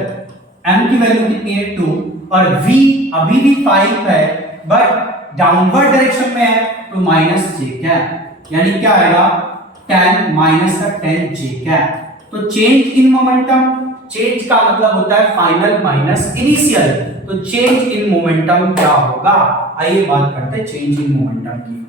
m की वैल्यू कितनी है 2 और v अभी भी 5 है बट डाउनवर्ड डायरेक्शन में है तो माइनस j कैप, यानी क्या आएगा 10 माइनस का 10 j कैप। तो चेंज इन मोमेंटम, चेंज का मतलब होता है फाइनल माइनस इनिशियल, तो चेंज इन मोमेंटम क्या होगा, आइए बात करते हैं चेंज इन मोमेंटम की।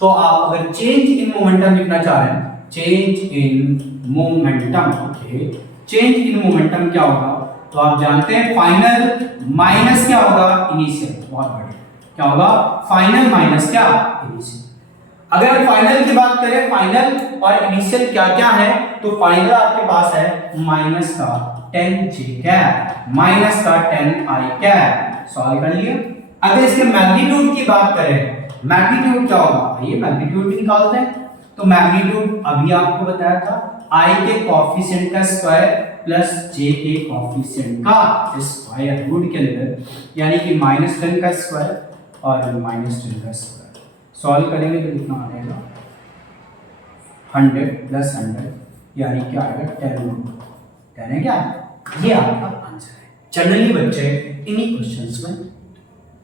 तो आप अगर चेंज इन मोमेंटम लिखना चाह रहे हैं, change in momentum, okay, change in momentum क्या होगा, तो आप जानते हैं फाइनल माइनस क्या होगा इनिशियल, बहुत बढ़िया, क्या होगा फाइनल माइनस क्या इनिशियल। अगर हम फाइनल की बात करें, फाइनल और इनिशियल क्या क्या है, तो फाइनल आपके पास है माइनस का 10 j कैप माइनस का 10 i कैप, सॉल्व कर लिया। अगर इसके मैग्नीट्यूड की बात करें, मैग्नीट्यूड क्या होगा, ये मैग्नीट्यूड भी निकालते हैं। तो मैग्नीट्यूड अभी आपको बताया था i के कोएफिशिएंट का स्क्वायर प्लस j के कोएफिशिएंट का स्क्वायर रूट के अंदर, यानी कि -10 का स्क्वायर और -10 का स्क्वायर। सॉल्व करेंगे तो कितना आ जाएगा 100 प्लस 100, यानी क्या आएगा 10 रूट 10 है क्या, ये आपका आंसर है। जनरली बच्चे इन्हीं क्वेश्चंस में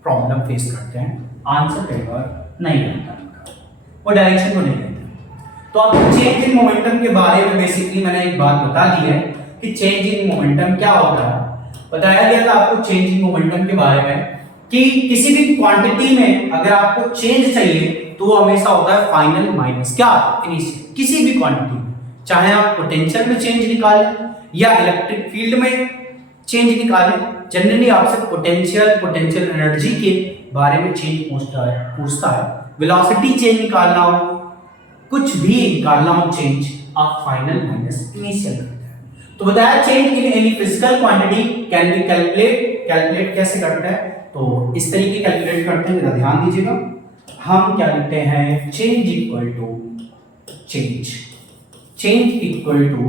प्रॉब्लम फेस करते हैं, आंसर कई बार नहीं आता उनका, वो डायरेक्शन को नहीं देते। तो आपको चेंज इन मोमेंटम के बारे में बेसिकली मैंने एक बात बता दी है कि चेंज इन मोमेंटम क्या होता है। बताया गया था आपको चेंज इन मोमेंटम के बारे में कि किसी भी क्वांटिटी में अगर आपको चेंज चाहिए तो वो हमेशा होता है फाइनल माइनस क्या इनिशियल। किसी भी क्वांटिटी में, चाहे आप पोटेंशियल में चेंज निकालें या इलेक्ट्रिक फील्ड में चेंज निकालें, जनरली आपसे पोटेंशियल एनर्जी के बारे में चेंज पूछता है। वेलोसिटी चेंज निकालना हो, कुछ भी निकालना हो चेंज, आप फाइनल माइनस इनिशियल करते हैं। तो बताया change in any physical quantity can be calculate कैसे करते हैं, तो इस तरीके कैलकुलेट करते हैं, जरा ध्यान दीजिएगा। हम क्या लिखते हैं, change equal to change equal to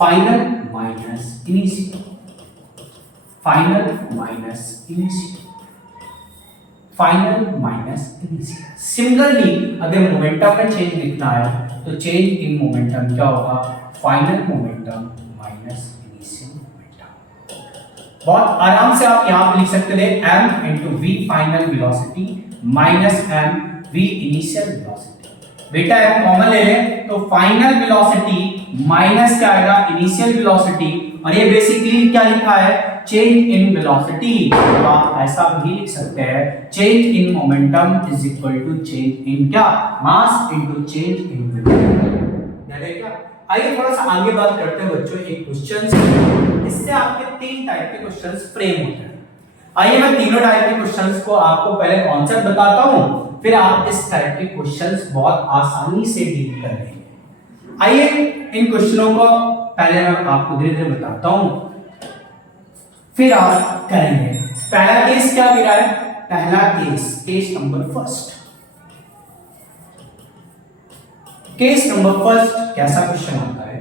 final minus initial, final minus initial, final minus initial. Similarly अगर मोमेंटम में चेंज लिखना है तो चेंज इन मोमेंटम क्या होगा, final momentum minus initial momentum. बहुत आराम से आप यहां पे लिख सकते थे m into V final velocity minus m V initial velocity. बेटा m कॉमन ले लें तो फाइनल वेलोसिटी माइनस क्या आएगा इनिशियल वेलोसिटी, और ये बेसिकली क्या लिखा है चेंज इन वेलोसिटी। तो आप ऐसा भी लिख सकते हैं change in momentum is equal to change in क्या mass into change in velocity. याद है क्या। आइए थोड़ा सा आगे बात करते हैं बच्चों एक क्वेश्चन, इससे आपके 3 टाइप के क्वेश्चंस फ्रेम होते हैं। आइए मैं तीनों टाइप के क्वेश्चंस को आपको पहले कॉन्सेप्ट बताता हूं, फिर आप इस टाइप के क्वेश्चंस बहुत आसानी से डील कर लेंगे। आइए इन क्वेश्चनों को पहले मैं आपको धीरे धीरे बताता हूं, फिर आप करेंगे। पहला केस क्या मिला है, पहला case number first. Case number first कैसा क्वेश्चन आता है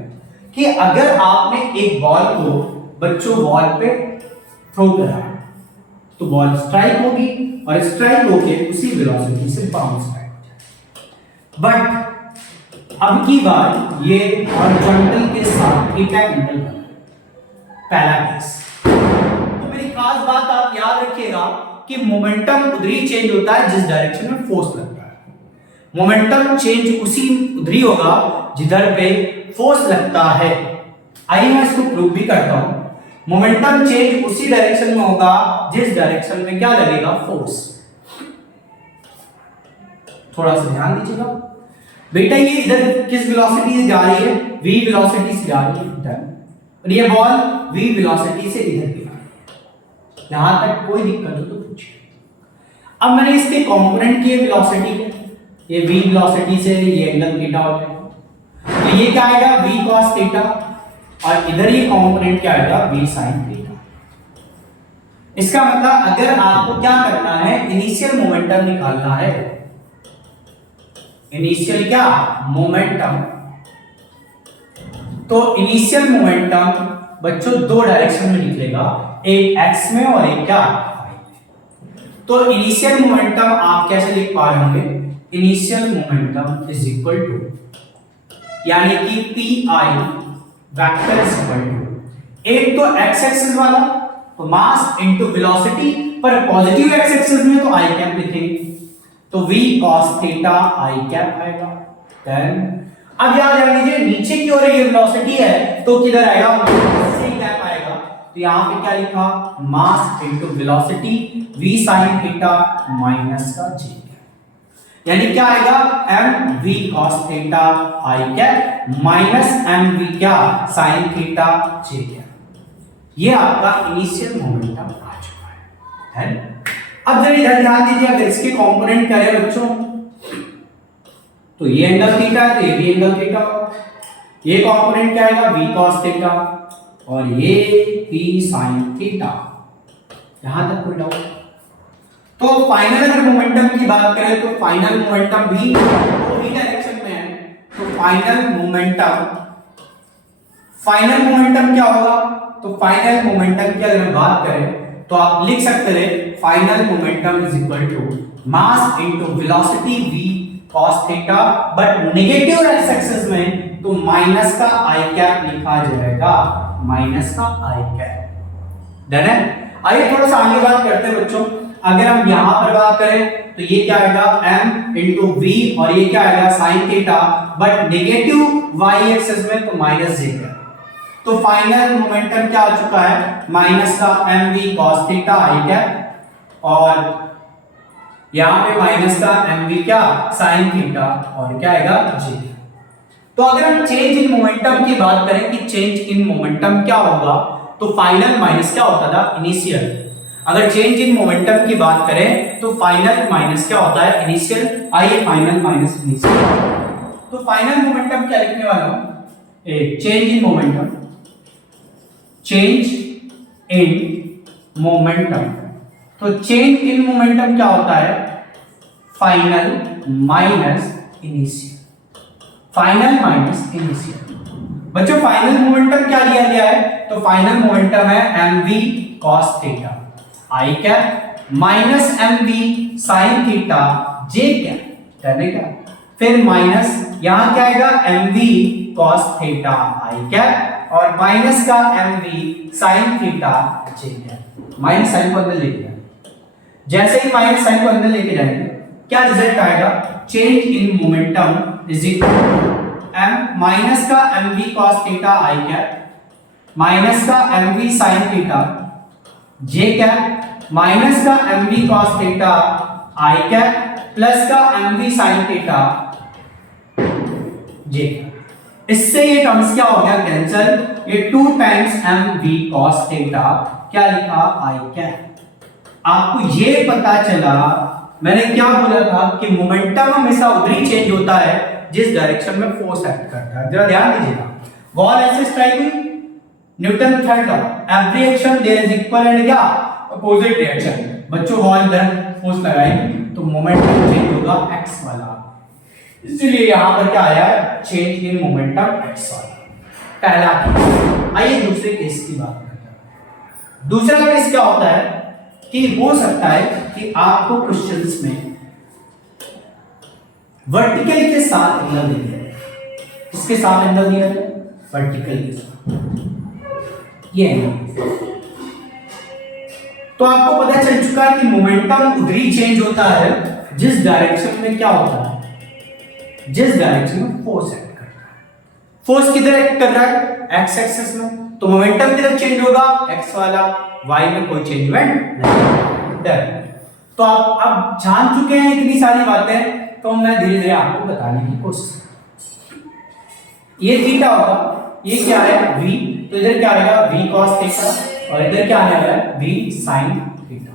कि अगर आपने एक बॉल को बच्चों वॉल पे थ्रो करा तो बॉल स्ट्राइक होगी और स्ट्राइक होके उसी वेलोसिटी से बाउंस बैक हो जाएगा। बट अब की बार ये हॉरिजॉन्टल के साथ थीटा एंगल बना, पहला केस। तो मेरी खास बात आप याद रखिएगा कि मोमेंटम उधर ही चेंज होता है जिस डायरेक्शन में फोर्स लगता है। मोमेंटम चेंज उसी उधर ही होगा जिधर पे फोर्स लगता है। आइए मैं इसको प्रूव भी करता हूं। मोमेंटम चेंज उसी डायरेक्शन में होगा जिस डायरेक्शन में क्या लगेगा फोर्स। थोड़ा सा ध्यान दीजिएगा बेटा, ये इधर किस वेलोसिटी से जा रही है, v वेलोसिटी से जा रही है इधर, और ये बॉल v वेलोसिटी से इधर गिरा है। यहां तक कोई दिक्कत हो तो पूछिए। अब मैंने इसके कंपोनेंट किए वेलोसिटी के, ये v वेलोसिटी से ये एंगल थीटा हो जाएगा, तो ये क्या आएगा v cos थीटा, और इधर ये कंपोनेंट क्या आएगा v sin थीटा। इसका मतलब अगर आपको क्या करना है इनिशियल मोमेंटम निकालना है, इनिशियल क्या मोमेंटम, तो इनिशियल मोमेंटम बच्चों 2 डायरेक्शन में निकलेगा, एक x में और एक क्या y में। तो इनिशियल मोमेंटम आप कैसे लिख पा रहे होंगे, initial momentum is equal to, यानी कि P I vector is equal to, एक तो एक्स एक्सिस वाला तो मास इनटू वेलोसिटी, पर पॉजिटिव एक्स एक्सिस में तो आई कैप लिखेंगे, तो v cos थीटा आई कैप आएगा। देन अब याद रख लीजिए नीचे की ओर ये वेलोसिटी है तो किधर आएगा, से कैप आएगा, तो यहां पे क्या लिखा, मास into velocity v sin theta minus का j, यानी क्या आएगा m v cos थीटा आई कैप माइनस m v क्या sin थीटा j कैप। ये आपका इनिशियल मोमेंटम आ चुका है। अब जरा इधर ध्यान दीजिए, अगर इसके कंपोनेंट करें बच्चों तो ये एंगल थीटा है तो ये भी एंगल थीटा होगा, ये कंपोनेंट क्या आएगा v cos थीटा और ये p sin थीटा। यहां तक कोई डाउट? तो फाइनल अगर मोमेंटम की बात करें तो फाइनल मोमेंटम भी ही डायरेक्शन में है, तो फाइनल मोमेंटम क्या होगा, तो फाइनल मोमेंटम की अगर हम बात करें तो आप लिख सकते हैं final momentum is equal to mass into velocity v cos theta, but negative X axis में तो माइनस का आई कैप लिखा जाएगा, माइनस का आई कैप। डन है? आइए थोड़ा सा आगे बात करते हैं बच्चों। अगर हम यहां पर बात करें तो ये क्या आएगा m इंटू वी और ये क्या आएगा sin theta, but negative y axis में तो माइनस j है, तो फाइनल मोमेंटम क्या आ चुका है, माइनस का mv cos थीटा आई कैप और यहां पे माइनस का mv क्या sin थीटा और क्या आएगा j। तो अगर हम चेंज इन मोमेंटम की बात करें कि चेंज इन मोमेंटम क्या होगा, तो फाइनल माइनस क्या होता था, इनिशियल। अगर चेंज इन मोमेंटम की बात करें तो फाइनल माइनस क्या होता है, इनिशियल। आइए फाइनल माइनस इनिशियल, तो फाइनल मोमेंटम क्या लिखने वाला हूं, change in momentum, change in momentum. तो चेंज इन मोमेंटम क्या होता है, final minus initial, final minus initial. बच्चों फाइनल मोमेंटम क्या लिया गया है, तो फाइनल मोमेंटम है mv cos थीटा आई cap minus mv sin theta j cap, करने का फिर माइनस यहां क्या आएगा mv cos थीटा आई कैप और माइनस का mv sin theta j cap. Minus sign को अंदर लेके जाए, जैसे ही माइनस साइन को अंदर लेके जाएंगे क्या रिजल्ट आएगा, change in momentum is equal to m minus का mv cos थीटा आई कैप माइनस का mv sin theta j cap minus का mv cos थीटा आई कैप प्लस का mv sin थीटा j। इससे ये टर्म्स क्या हो गया कैंसिल, ये 2 टाइम्स mv cos थीटा क्या लिखा आई कैप। आपको ये पता चला मैंने क्या बोला था कि मोमेंटम हमेशा उधर ही चेंज होता है जिस डायरेक्शन में फोर्स एक्ट करता है। जरा ध्यान दीजिएगा, वॉल ऐसे स्ट्राइक हुई, Newton third law, every action there is equal and क्या अपोजिट रिएक्शन। बच्चों वॉल इधर फोर्स लगाएंगे तो मोमेंटम चेंज होगा x वाला, इसलिए यहां पर क्या आया है, चेंज इन मोमेंटम x वाला, पहला केस। आइए दूसरे केस की बात करते हैं। दूसरा केस क्या होता है कि हो सकता है कि आपको क्वेश्चंस में वर्टिकल के साथ एंगल दिया है, किसके साथ एंगल दिया है, वर्टिकल के साथ ये एंगल। तो आपको पता चल चुका है कि मोमेंटम उधर ही चेंज होता है जिस डायरेक्शन में क्या होता है, जिस डायरेक्शन में फोर्स एक्ट करता है। फोर्स किधर एक्ट कर रहा है, एक्स एक्सिस में, तो मोमेंटम किधर चेंज होगा, एक्स वाला, वाई में कोई चेंजमेंट नहीं। तो आप अब जान चुके हैं इतनी सारी बातें, तो मैं धीरे धीरे आपको बताने की कोशिश करूंगा। ये थीटा होगा, ये क्या है v, तो इधर क्या आएगा v cos थीटा और इधर क्या आने वाला है v sin थीटा,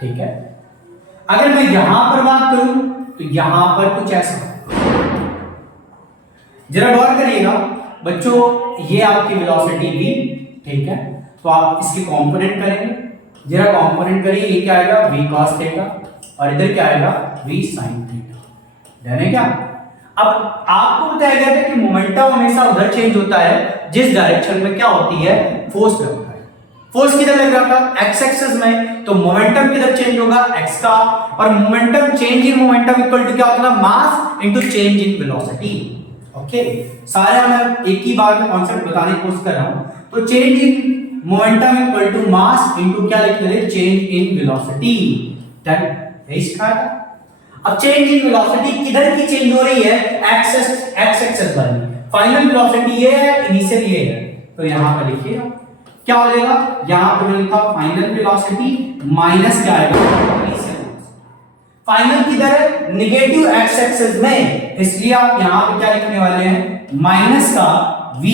ठीक है। अगर मैं यहां पर बात करूं तो यहां पर कुछ ऐसा, जरा गौर करिएगा बच्चों, ये आपकी वेलोसिटी v, ठीक है, तो आप इसके कंपोनेंट करेंगे, जरा कंपोनेंट करिए, ये क्या आएगा v cos थीटा और इधर क्या आएगा v sin थीटा, डन है क्या। अब आपको बताया गया था कि मोमेंटम हमेशा उधर चेंज होता है जिस डायरेक्शन में क्या होती है, फोर्स लगता है। फोर्स किधर लग रहा था, एक्स एक्सिस में, तो मोमेंटम किधर चेंज होगा, एक्स का, और momentum change in momentum equal to क्या होता है, mass into change in velocity. Okay, सारे मैं एक ही बार में कॉन्सेप्ट बताने की कोशिश कर रहा हूं। तो change in momentum equal to mass into क्या लिख रहे हैं, चेंज इन वेलोसिटी। डन, यही सिखाया था। अब चेंज इन वेलोसिटी किधर की चेंज हो रही है, एक्स एक्सिस वाली। फाइनल वेलोसिटी ये है, इनिशियल ये है, तो यहां पर लिखिए क्या हो जाएगा, यहां पर लिखा फाइनल वेलोसिटी माइनस क्या आएगा, इनिशियल। फाइनल किधर है, नेगेटिव एक्स एक्सिस में, इसलिए आप यहां पे क्या लिखने वाले हैं, माइनस का v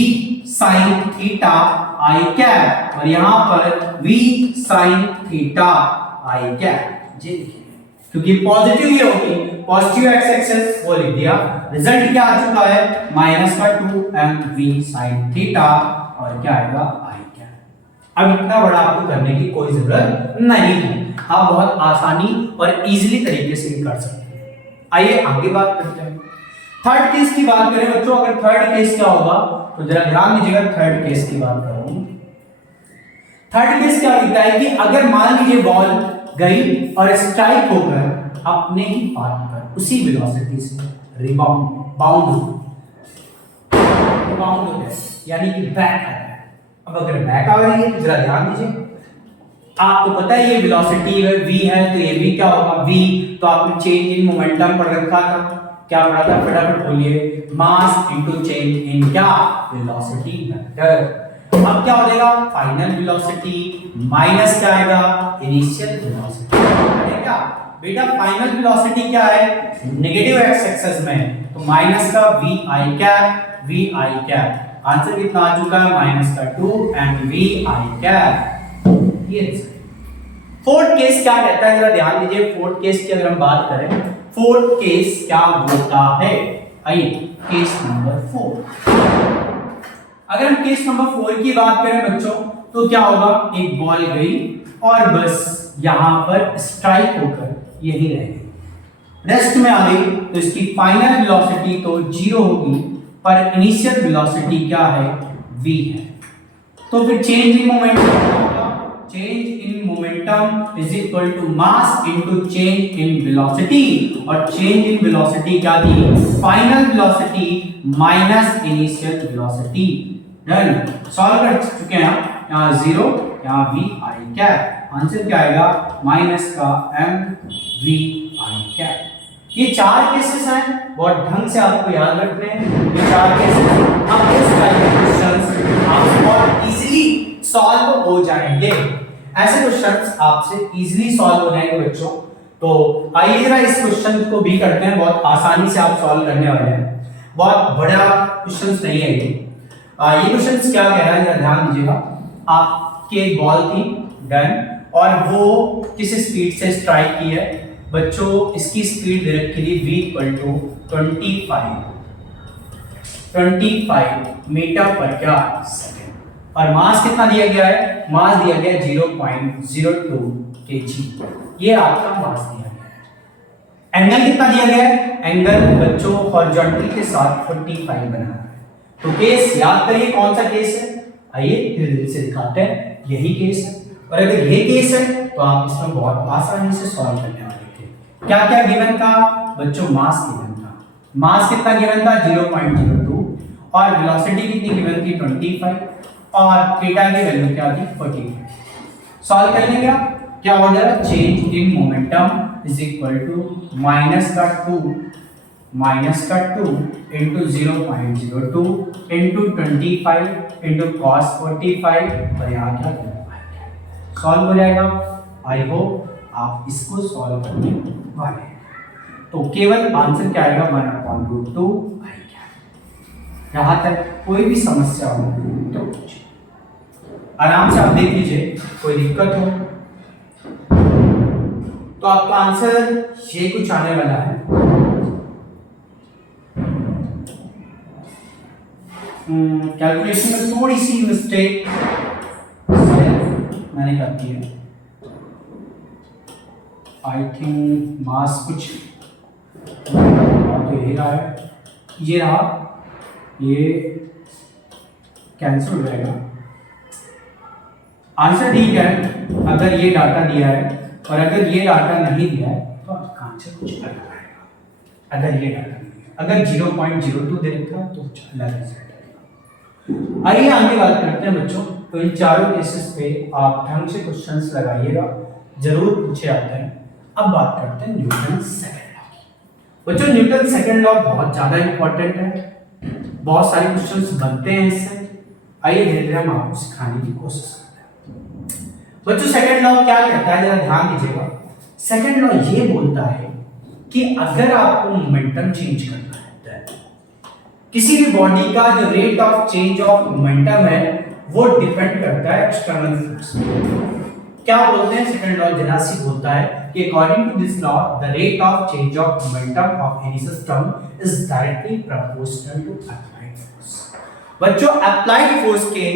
sin theta i cap, और यहां पर v sin theta i cap, जी लिखिए, क्योंकि पॉजिटिव ये होगी, पॉजिटिव एक्स एक्सिस वो लिख दिया। रिजल्ट क्या आ चुका है, माइनस का 2mv sin थीटा, और क्या आएगा i कैप। अब इतना बड़ा आपको करने की कोई जरूरत नहीं है, आप बहुत आसानी और इजीली तरीके से कर सकते हैं। आइए आगे बात करते हैं। थर्ड केस की बात करें बच्चों, अगर थर्ड केस क्या होगा तो जरा ध्यान दीजिएगा, थर्ड केस की बात करूं। थर्ड केस क्या लिखता है कि अगर मान लीजिए बॉल गई और स्ट्राइक होकर अपने ही पाथ पर उसी वेलोसिटी से रिबाउंड बाउंड हो जाए, यानी कि बैक आ जाए। अब अगर बैक आ रही है तो जरा ध्यान दीजिए, आपको पता है ये वेलोसिटी v है, तो ये भी क्या होगा v, तो आपने चेंज इन मोमेंटम पढ़ रखा था, क्या पढ़ा था, फटाफट बोलिए, मास इनटू चेंज इन क्या, वेलोसिटी वेक्टर। अब क्या हो जाएगा, फाइनल वेलोसिटी माइनस क्या आएगा, इनिशियल वेलोसिटी। क्या बेटा, फाइनल वेलोसिटी क्या है, नेगेटिव एक्स एक्सिस में, तो माइनस का v i कैप, आंसर कितना आ चुका है, माइनस का 2mv i कैप। ये फोर्थ केस क्या कहता है, जरा ध्यान दीजिए, फोर्थ केस की अगर हम बात करें, फोर्थ केस क्या होता है, आइए केस नंबर 4। अगर हम केस नंबर 4 की बात करें बच्चों, तो क्या होगा, एक बॉल गई और बस यहां पर स्ट्राइक होकर यही रह गई, रेस्ट में आ गई, तो इसकी फाइनल वेलोसिटी तो 0 होगी, पर इनिशियल वेलोसिटी क्या है, v है। तो फिर चेंज इन मोमेंटम क्या होगा, change in momentum is equal to mass into change in velocity, और चेंज इन वेलोसिटी क्या थी, final velocity minus initial velocity. Done, solve कर चुके हैं आप, यहाँ 0, यहाँ v i कैप, आंसर क्या आएगा, माइनस का m v i कैप। ये चार केसेस हैं, बहुत ढंग से आपको याद रखने हैं ये चार केसेस। अब इस टाइप के क्वेश्चंस आपसे बहुत इजीली सॉल्व हो जाएंगे, ऐसे क्वेश्चंस आपसे इजीली सॉल्व हो जाएंगे बच्चों। तो आइए जरा इस क्वेश्चन को भी करते हैं, बहुत आसानी से आप सॉल्व करने वाले हैं, बहुत बड़ा क्वेश्चंस नहीं है ये। ये क्वेश्चंस क्या कह रहा है, जरा ध्यान दीजिएगा, आपकी एक बॉल थी, डन, और वो किस स्पीड से स्ट्राइक की है बच्चों, इसकी स्पीड दे रखी थी v इक्वल टू 25 मीटर पर क्या सेकंड, और मास कितना दिया गया है, मास दिया गया 0.02 kg, ये आपका मास दिया गया है। एंगल कितना दिया गया है, एंगल बच्चों हॉरिजॉन्टल के साथ 45 बना है। तो केस याद करिए कौन सा केस है, आइए धीरे धीरे से दिखाते हैं, यही केस है, और अगर ये केस है तो आप इसमें बहुत आसानी से सॉल्व करने वाले थे। क्या क्या गिवन था बच्चों, मास गिवन था, मास कितना गिवन था 0.02, और वेलोसिटी कितनी गिवन थी 25, और थीटा की वैल्यू क्या थी 45। सॉल्व कर लेंगे आप, क्या हो जाएगा, change in momentum is equal to minus का 2 इंटू 0.02 इंटू 25 इंटू कॉस 45, और यहाँ क्या सॉल्व हो जाएगा। आई होप आप इसको सॉल्व करने वाले हैं, तो केवल आंसर क्या आएगा 1/√2 आई कैप। यहाँ तक कोई भी समस्या हो तो पूछिए, आराम से आप देख लीजिए, कोई दिक्कत हो तो आपका आंसर ये कुछ आने वाला है। कैलकुलेशन में थोड़ी सी मिस्टेक मैंने कर दी है, आई थिंक मास कुछ तो यही रहा है, ये रहा, ये कैंसिल हो जाएगा, आंसर ठीक है अगर ये डाटा दिया है, और अगर ये डाटा नहीं दिया है तो आपका आंसर कुछ अलग आएगा। अगर ये डाटा नहीं है, अगर 0.02 दे रखा है तो कुछ अलग रिजल्ट आएगा। आइए आगे बात करते हैं बच्चों। तो इन चारों केसेस पे आप ढंग से क्वेश्चंस लगाइएगा, जरूर पूछे आते हैं। अब बात करते हैं न्यूटन सेकंड लॉ की। बच्चों न्यूटन सेकंड लॉ बहुत ज्यादा इंपॉर्टेंट है, बहुत सारे क्वेश्चंस बनते हैं इससे। आइए धीरे धीरे हम आपको सिखाने की कोशिश करते हैं। बच्चों सेकंड लॉ क्या कहता है, जरा ध्यान दीजिएगा। सेकंड लॉ ये बोलता है कि अगर आपको मोमेंटम चेंज करना है, किसी भी बॉडी का जो rate of change of momentum है वो डिपेंड करता है एक्सटर्नल फोर्स। क्या बोलते हैं सेकंड लॉ, जरा सी बोलता है कि according to this law the rate of change of momentum of any system is directly proportional to applied force. बच्चों अप्लाइड फोर्स के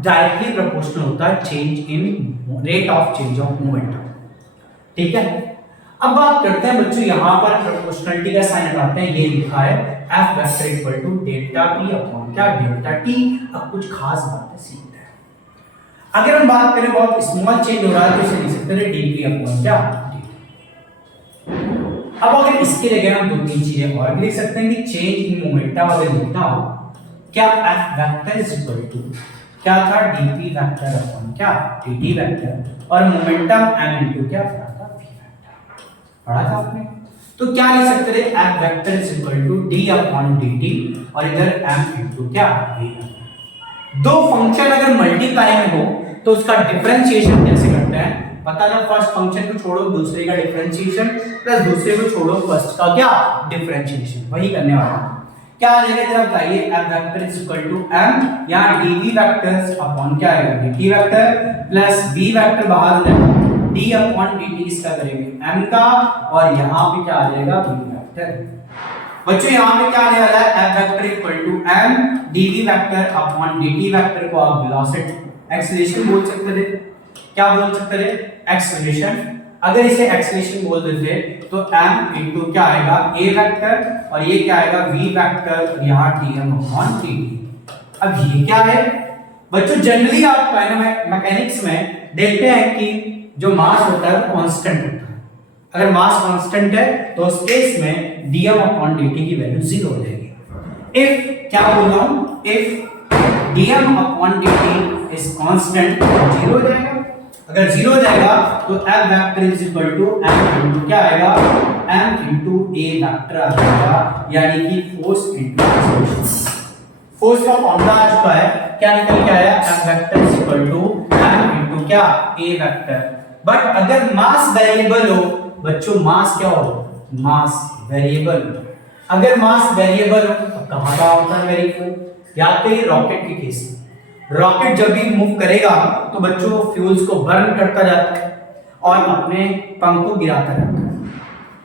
डायरेक्टली प्रोपोर्शनल होता है change in rate of change of momentum. ठीक है, अब बात करते हैं बच्चों, यहां पर प्रोपोर्शनलिटी का साइन लगाते हैं। ये लिखा है F vector equal to delta P upon क्या डेल्टा T। अब कुछ खास बातें सीखते हैं। अगर हम बात करें बहुत स्मॉल चेंज हो रहा है तो इसे लिख सकते हैं dP अपॉन क्या dt। अब अगर इसके जगह हम दो तीन चीजें और भी लिख सकते हैं कि चेंज इन मोमेंटम अगर लिखना हो क्या F vector is equal to क्या था dP वेक्टर अपॉन क्या dt वेक्टर, और मोमेंटम m इनटू क्या था v वेक्टर। पढ़ा था आपने? तो क्या लिख सकते थे F vector is equal to d upon dt, और इधर m इनटू क्या v। दो फंक्शन अगर मल्टीप्लाई में हो तो उसका डिफरेंशिएशन कैसे करते हैं पता ना। फर्स्ट फंक्शन को छोड़ो दूसरे का डिफरेंशिएशन, प्लस दूसरे को छोड़ो फर्स्ट का क्या डिफरेंशिएशन, वही करने वाला है। क्या आ जाएगा जरा बताइए, F vector is equal to m, यहां dv वेक्टर अपॉन क्या आएगा dt vector, plus v vector बाहर हो जाएगा, d अपॉन dt इसका करेंगे m का, और यहां पे क्या आ जाएगा v वेक्टर। बच्चों यहां पे क्या आने वाला है F vector equal to m dv vector upon dt vector को आप वेलोसिटी एक्सीलरेशन बोल सकते थे। क्या बोल सकते थे एक्सीलरेशन। अगर इसे एक्सीलरेशन बोल देते तो m इनटू क्या आएगा a वेक्टर, और ये क्या आएगा v वेक्टर, और यहां dm अपॉन dt। अब ये क्या है बच्चों, जनरली आप मैकेनिक्स में देखते हैं कि जो मास होता है वो कांस्टेंट होता है। अगर मास कांस्टेंट है तो उस केस में dm अपॉन dt की वैल्यू 0 हो जाएगी। इफ क्या बोल रहा हूं, if dm upon dt is constant, 0 हो जाएगा। अगर 0 हो जाएगा तो F vector is equal to m into क्या आएगा m इनटू a वेक्टर आ जाएगा, यानी कि फोर्स इनटू एक्सीलरेशन। फोर्स का फॉर्मूला आ चुका है, क्या निकल के आया F vector is equal to m into क्या a वेक्टर। बट अगर मास वेरिएबल हो बच्चों, मास क्या हो मास वेरिएबल। अगर मास वेरिएबल हो तो कहां का होता है वेरिएबल, याद करिए रॉकेट के केस में। रॉकेट जब भी मूव करेगा तो बच्चों फ्यूल्स को बर्न करता जाता है और अपने पंख को गिराता जाता है।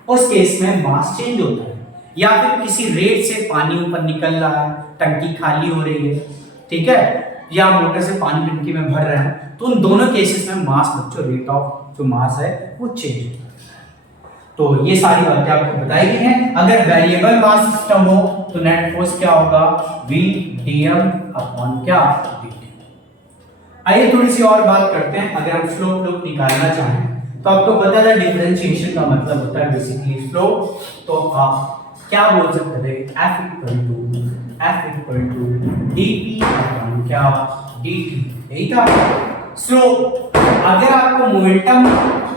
उस केस में मास चेंज होता है, या फिर किसी रेट से पानी ऊपर निकल रहा है, टंकी खाली हो रही है, ठीक है, या मोटर से पानी टंकी में भर रहा है, तो उन दोनों केसेस में मास बच्चों रेट ऑफ जो मास है वो चेंज होता है। तो ये सारी बातें आपको बताई गई हैं। अगर वेरिएबल मास सिस्टम हो तो नेट फोर्स क्या होगा v dm अपॉन क्या dt। आइए थोड़ी सी और बात करते हैं। अगर हम स्लोप निकालना चाहें तो आपको पता है डिफरेंशिएशन का मतलब होता है बेसिकली स्लोप। तो आप क्या बोल सकते थे f equal to dp upon क्या dt, यही था स्लोप। अगर आपको मोमेंटम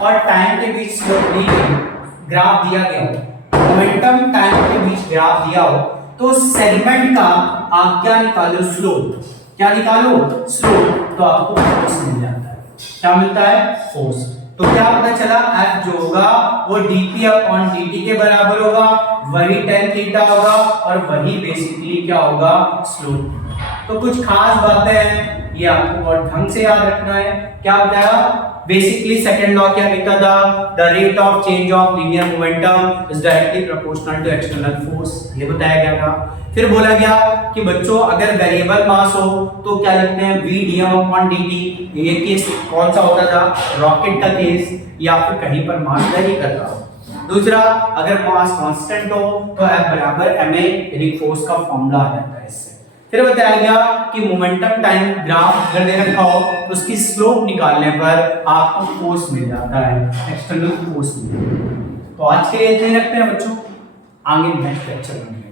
और टाइम के बीच स्लोप दी गई, ग्राफ दिया गया हो, मोमेंटम टाइम के बीच ग्राफ दिया हो, तो सेगमेंट का आप क्या निकालो स्लोप, क्या निकालो स्लोप, तो आपको फोर्स मिल जाता है। क्या मिलता है फोर्स। तो क्या पता चला F जो होगा वो dp अपॉन dt के बराबर होगा, वही tan थीटा होगा, और वही बेसिकली क्या होगा स्लोप। तो कुछ खास बातें हैं, ये आपको बहुत ढंग से याद रखना है। क्या बताया बेसिकली सेकंड लॉ क्या कहता था, the rate of change of linear momentum is directly proportional to external force, ये बताया गया था। फिर बोला गया कि बच्चों अगर वेरिएबल मास हो तो क्या लिखते हैं v dm अपॉन dt। ये केस कौन सा होता था, रॉकेट का केस, या फिर कहीं पर मास वेरी कर रहा हो। दूसरा अगर मास कांस्टेंट हो तो F बराबर ma, यानी फोर्स का फॉर्मूला आ जाता है इससे। फिर बताया गया कि मोमेंटम टाइम ग्राफ अगर दे रखा हो तो उसकी स्लोप निकालने पर आपको फोर्स मिल जाता है, एक्सटर्नल फोर्स मिल जाता है। तो आज के लिए इतना ही रखते हैं बच्चों, आगे नेक्स्ट लेक्चर में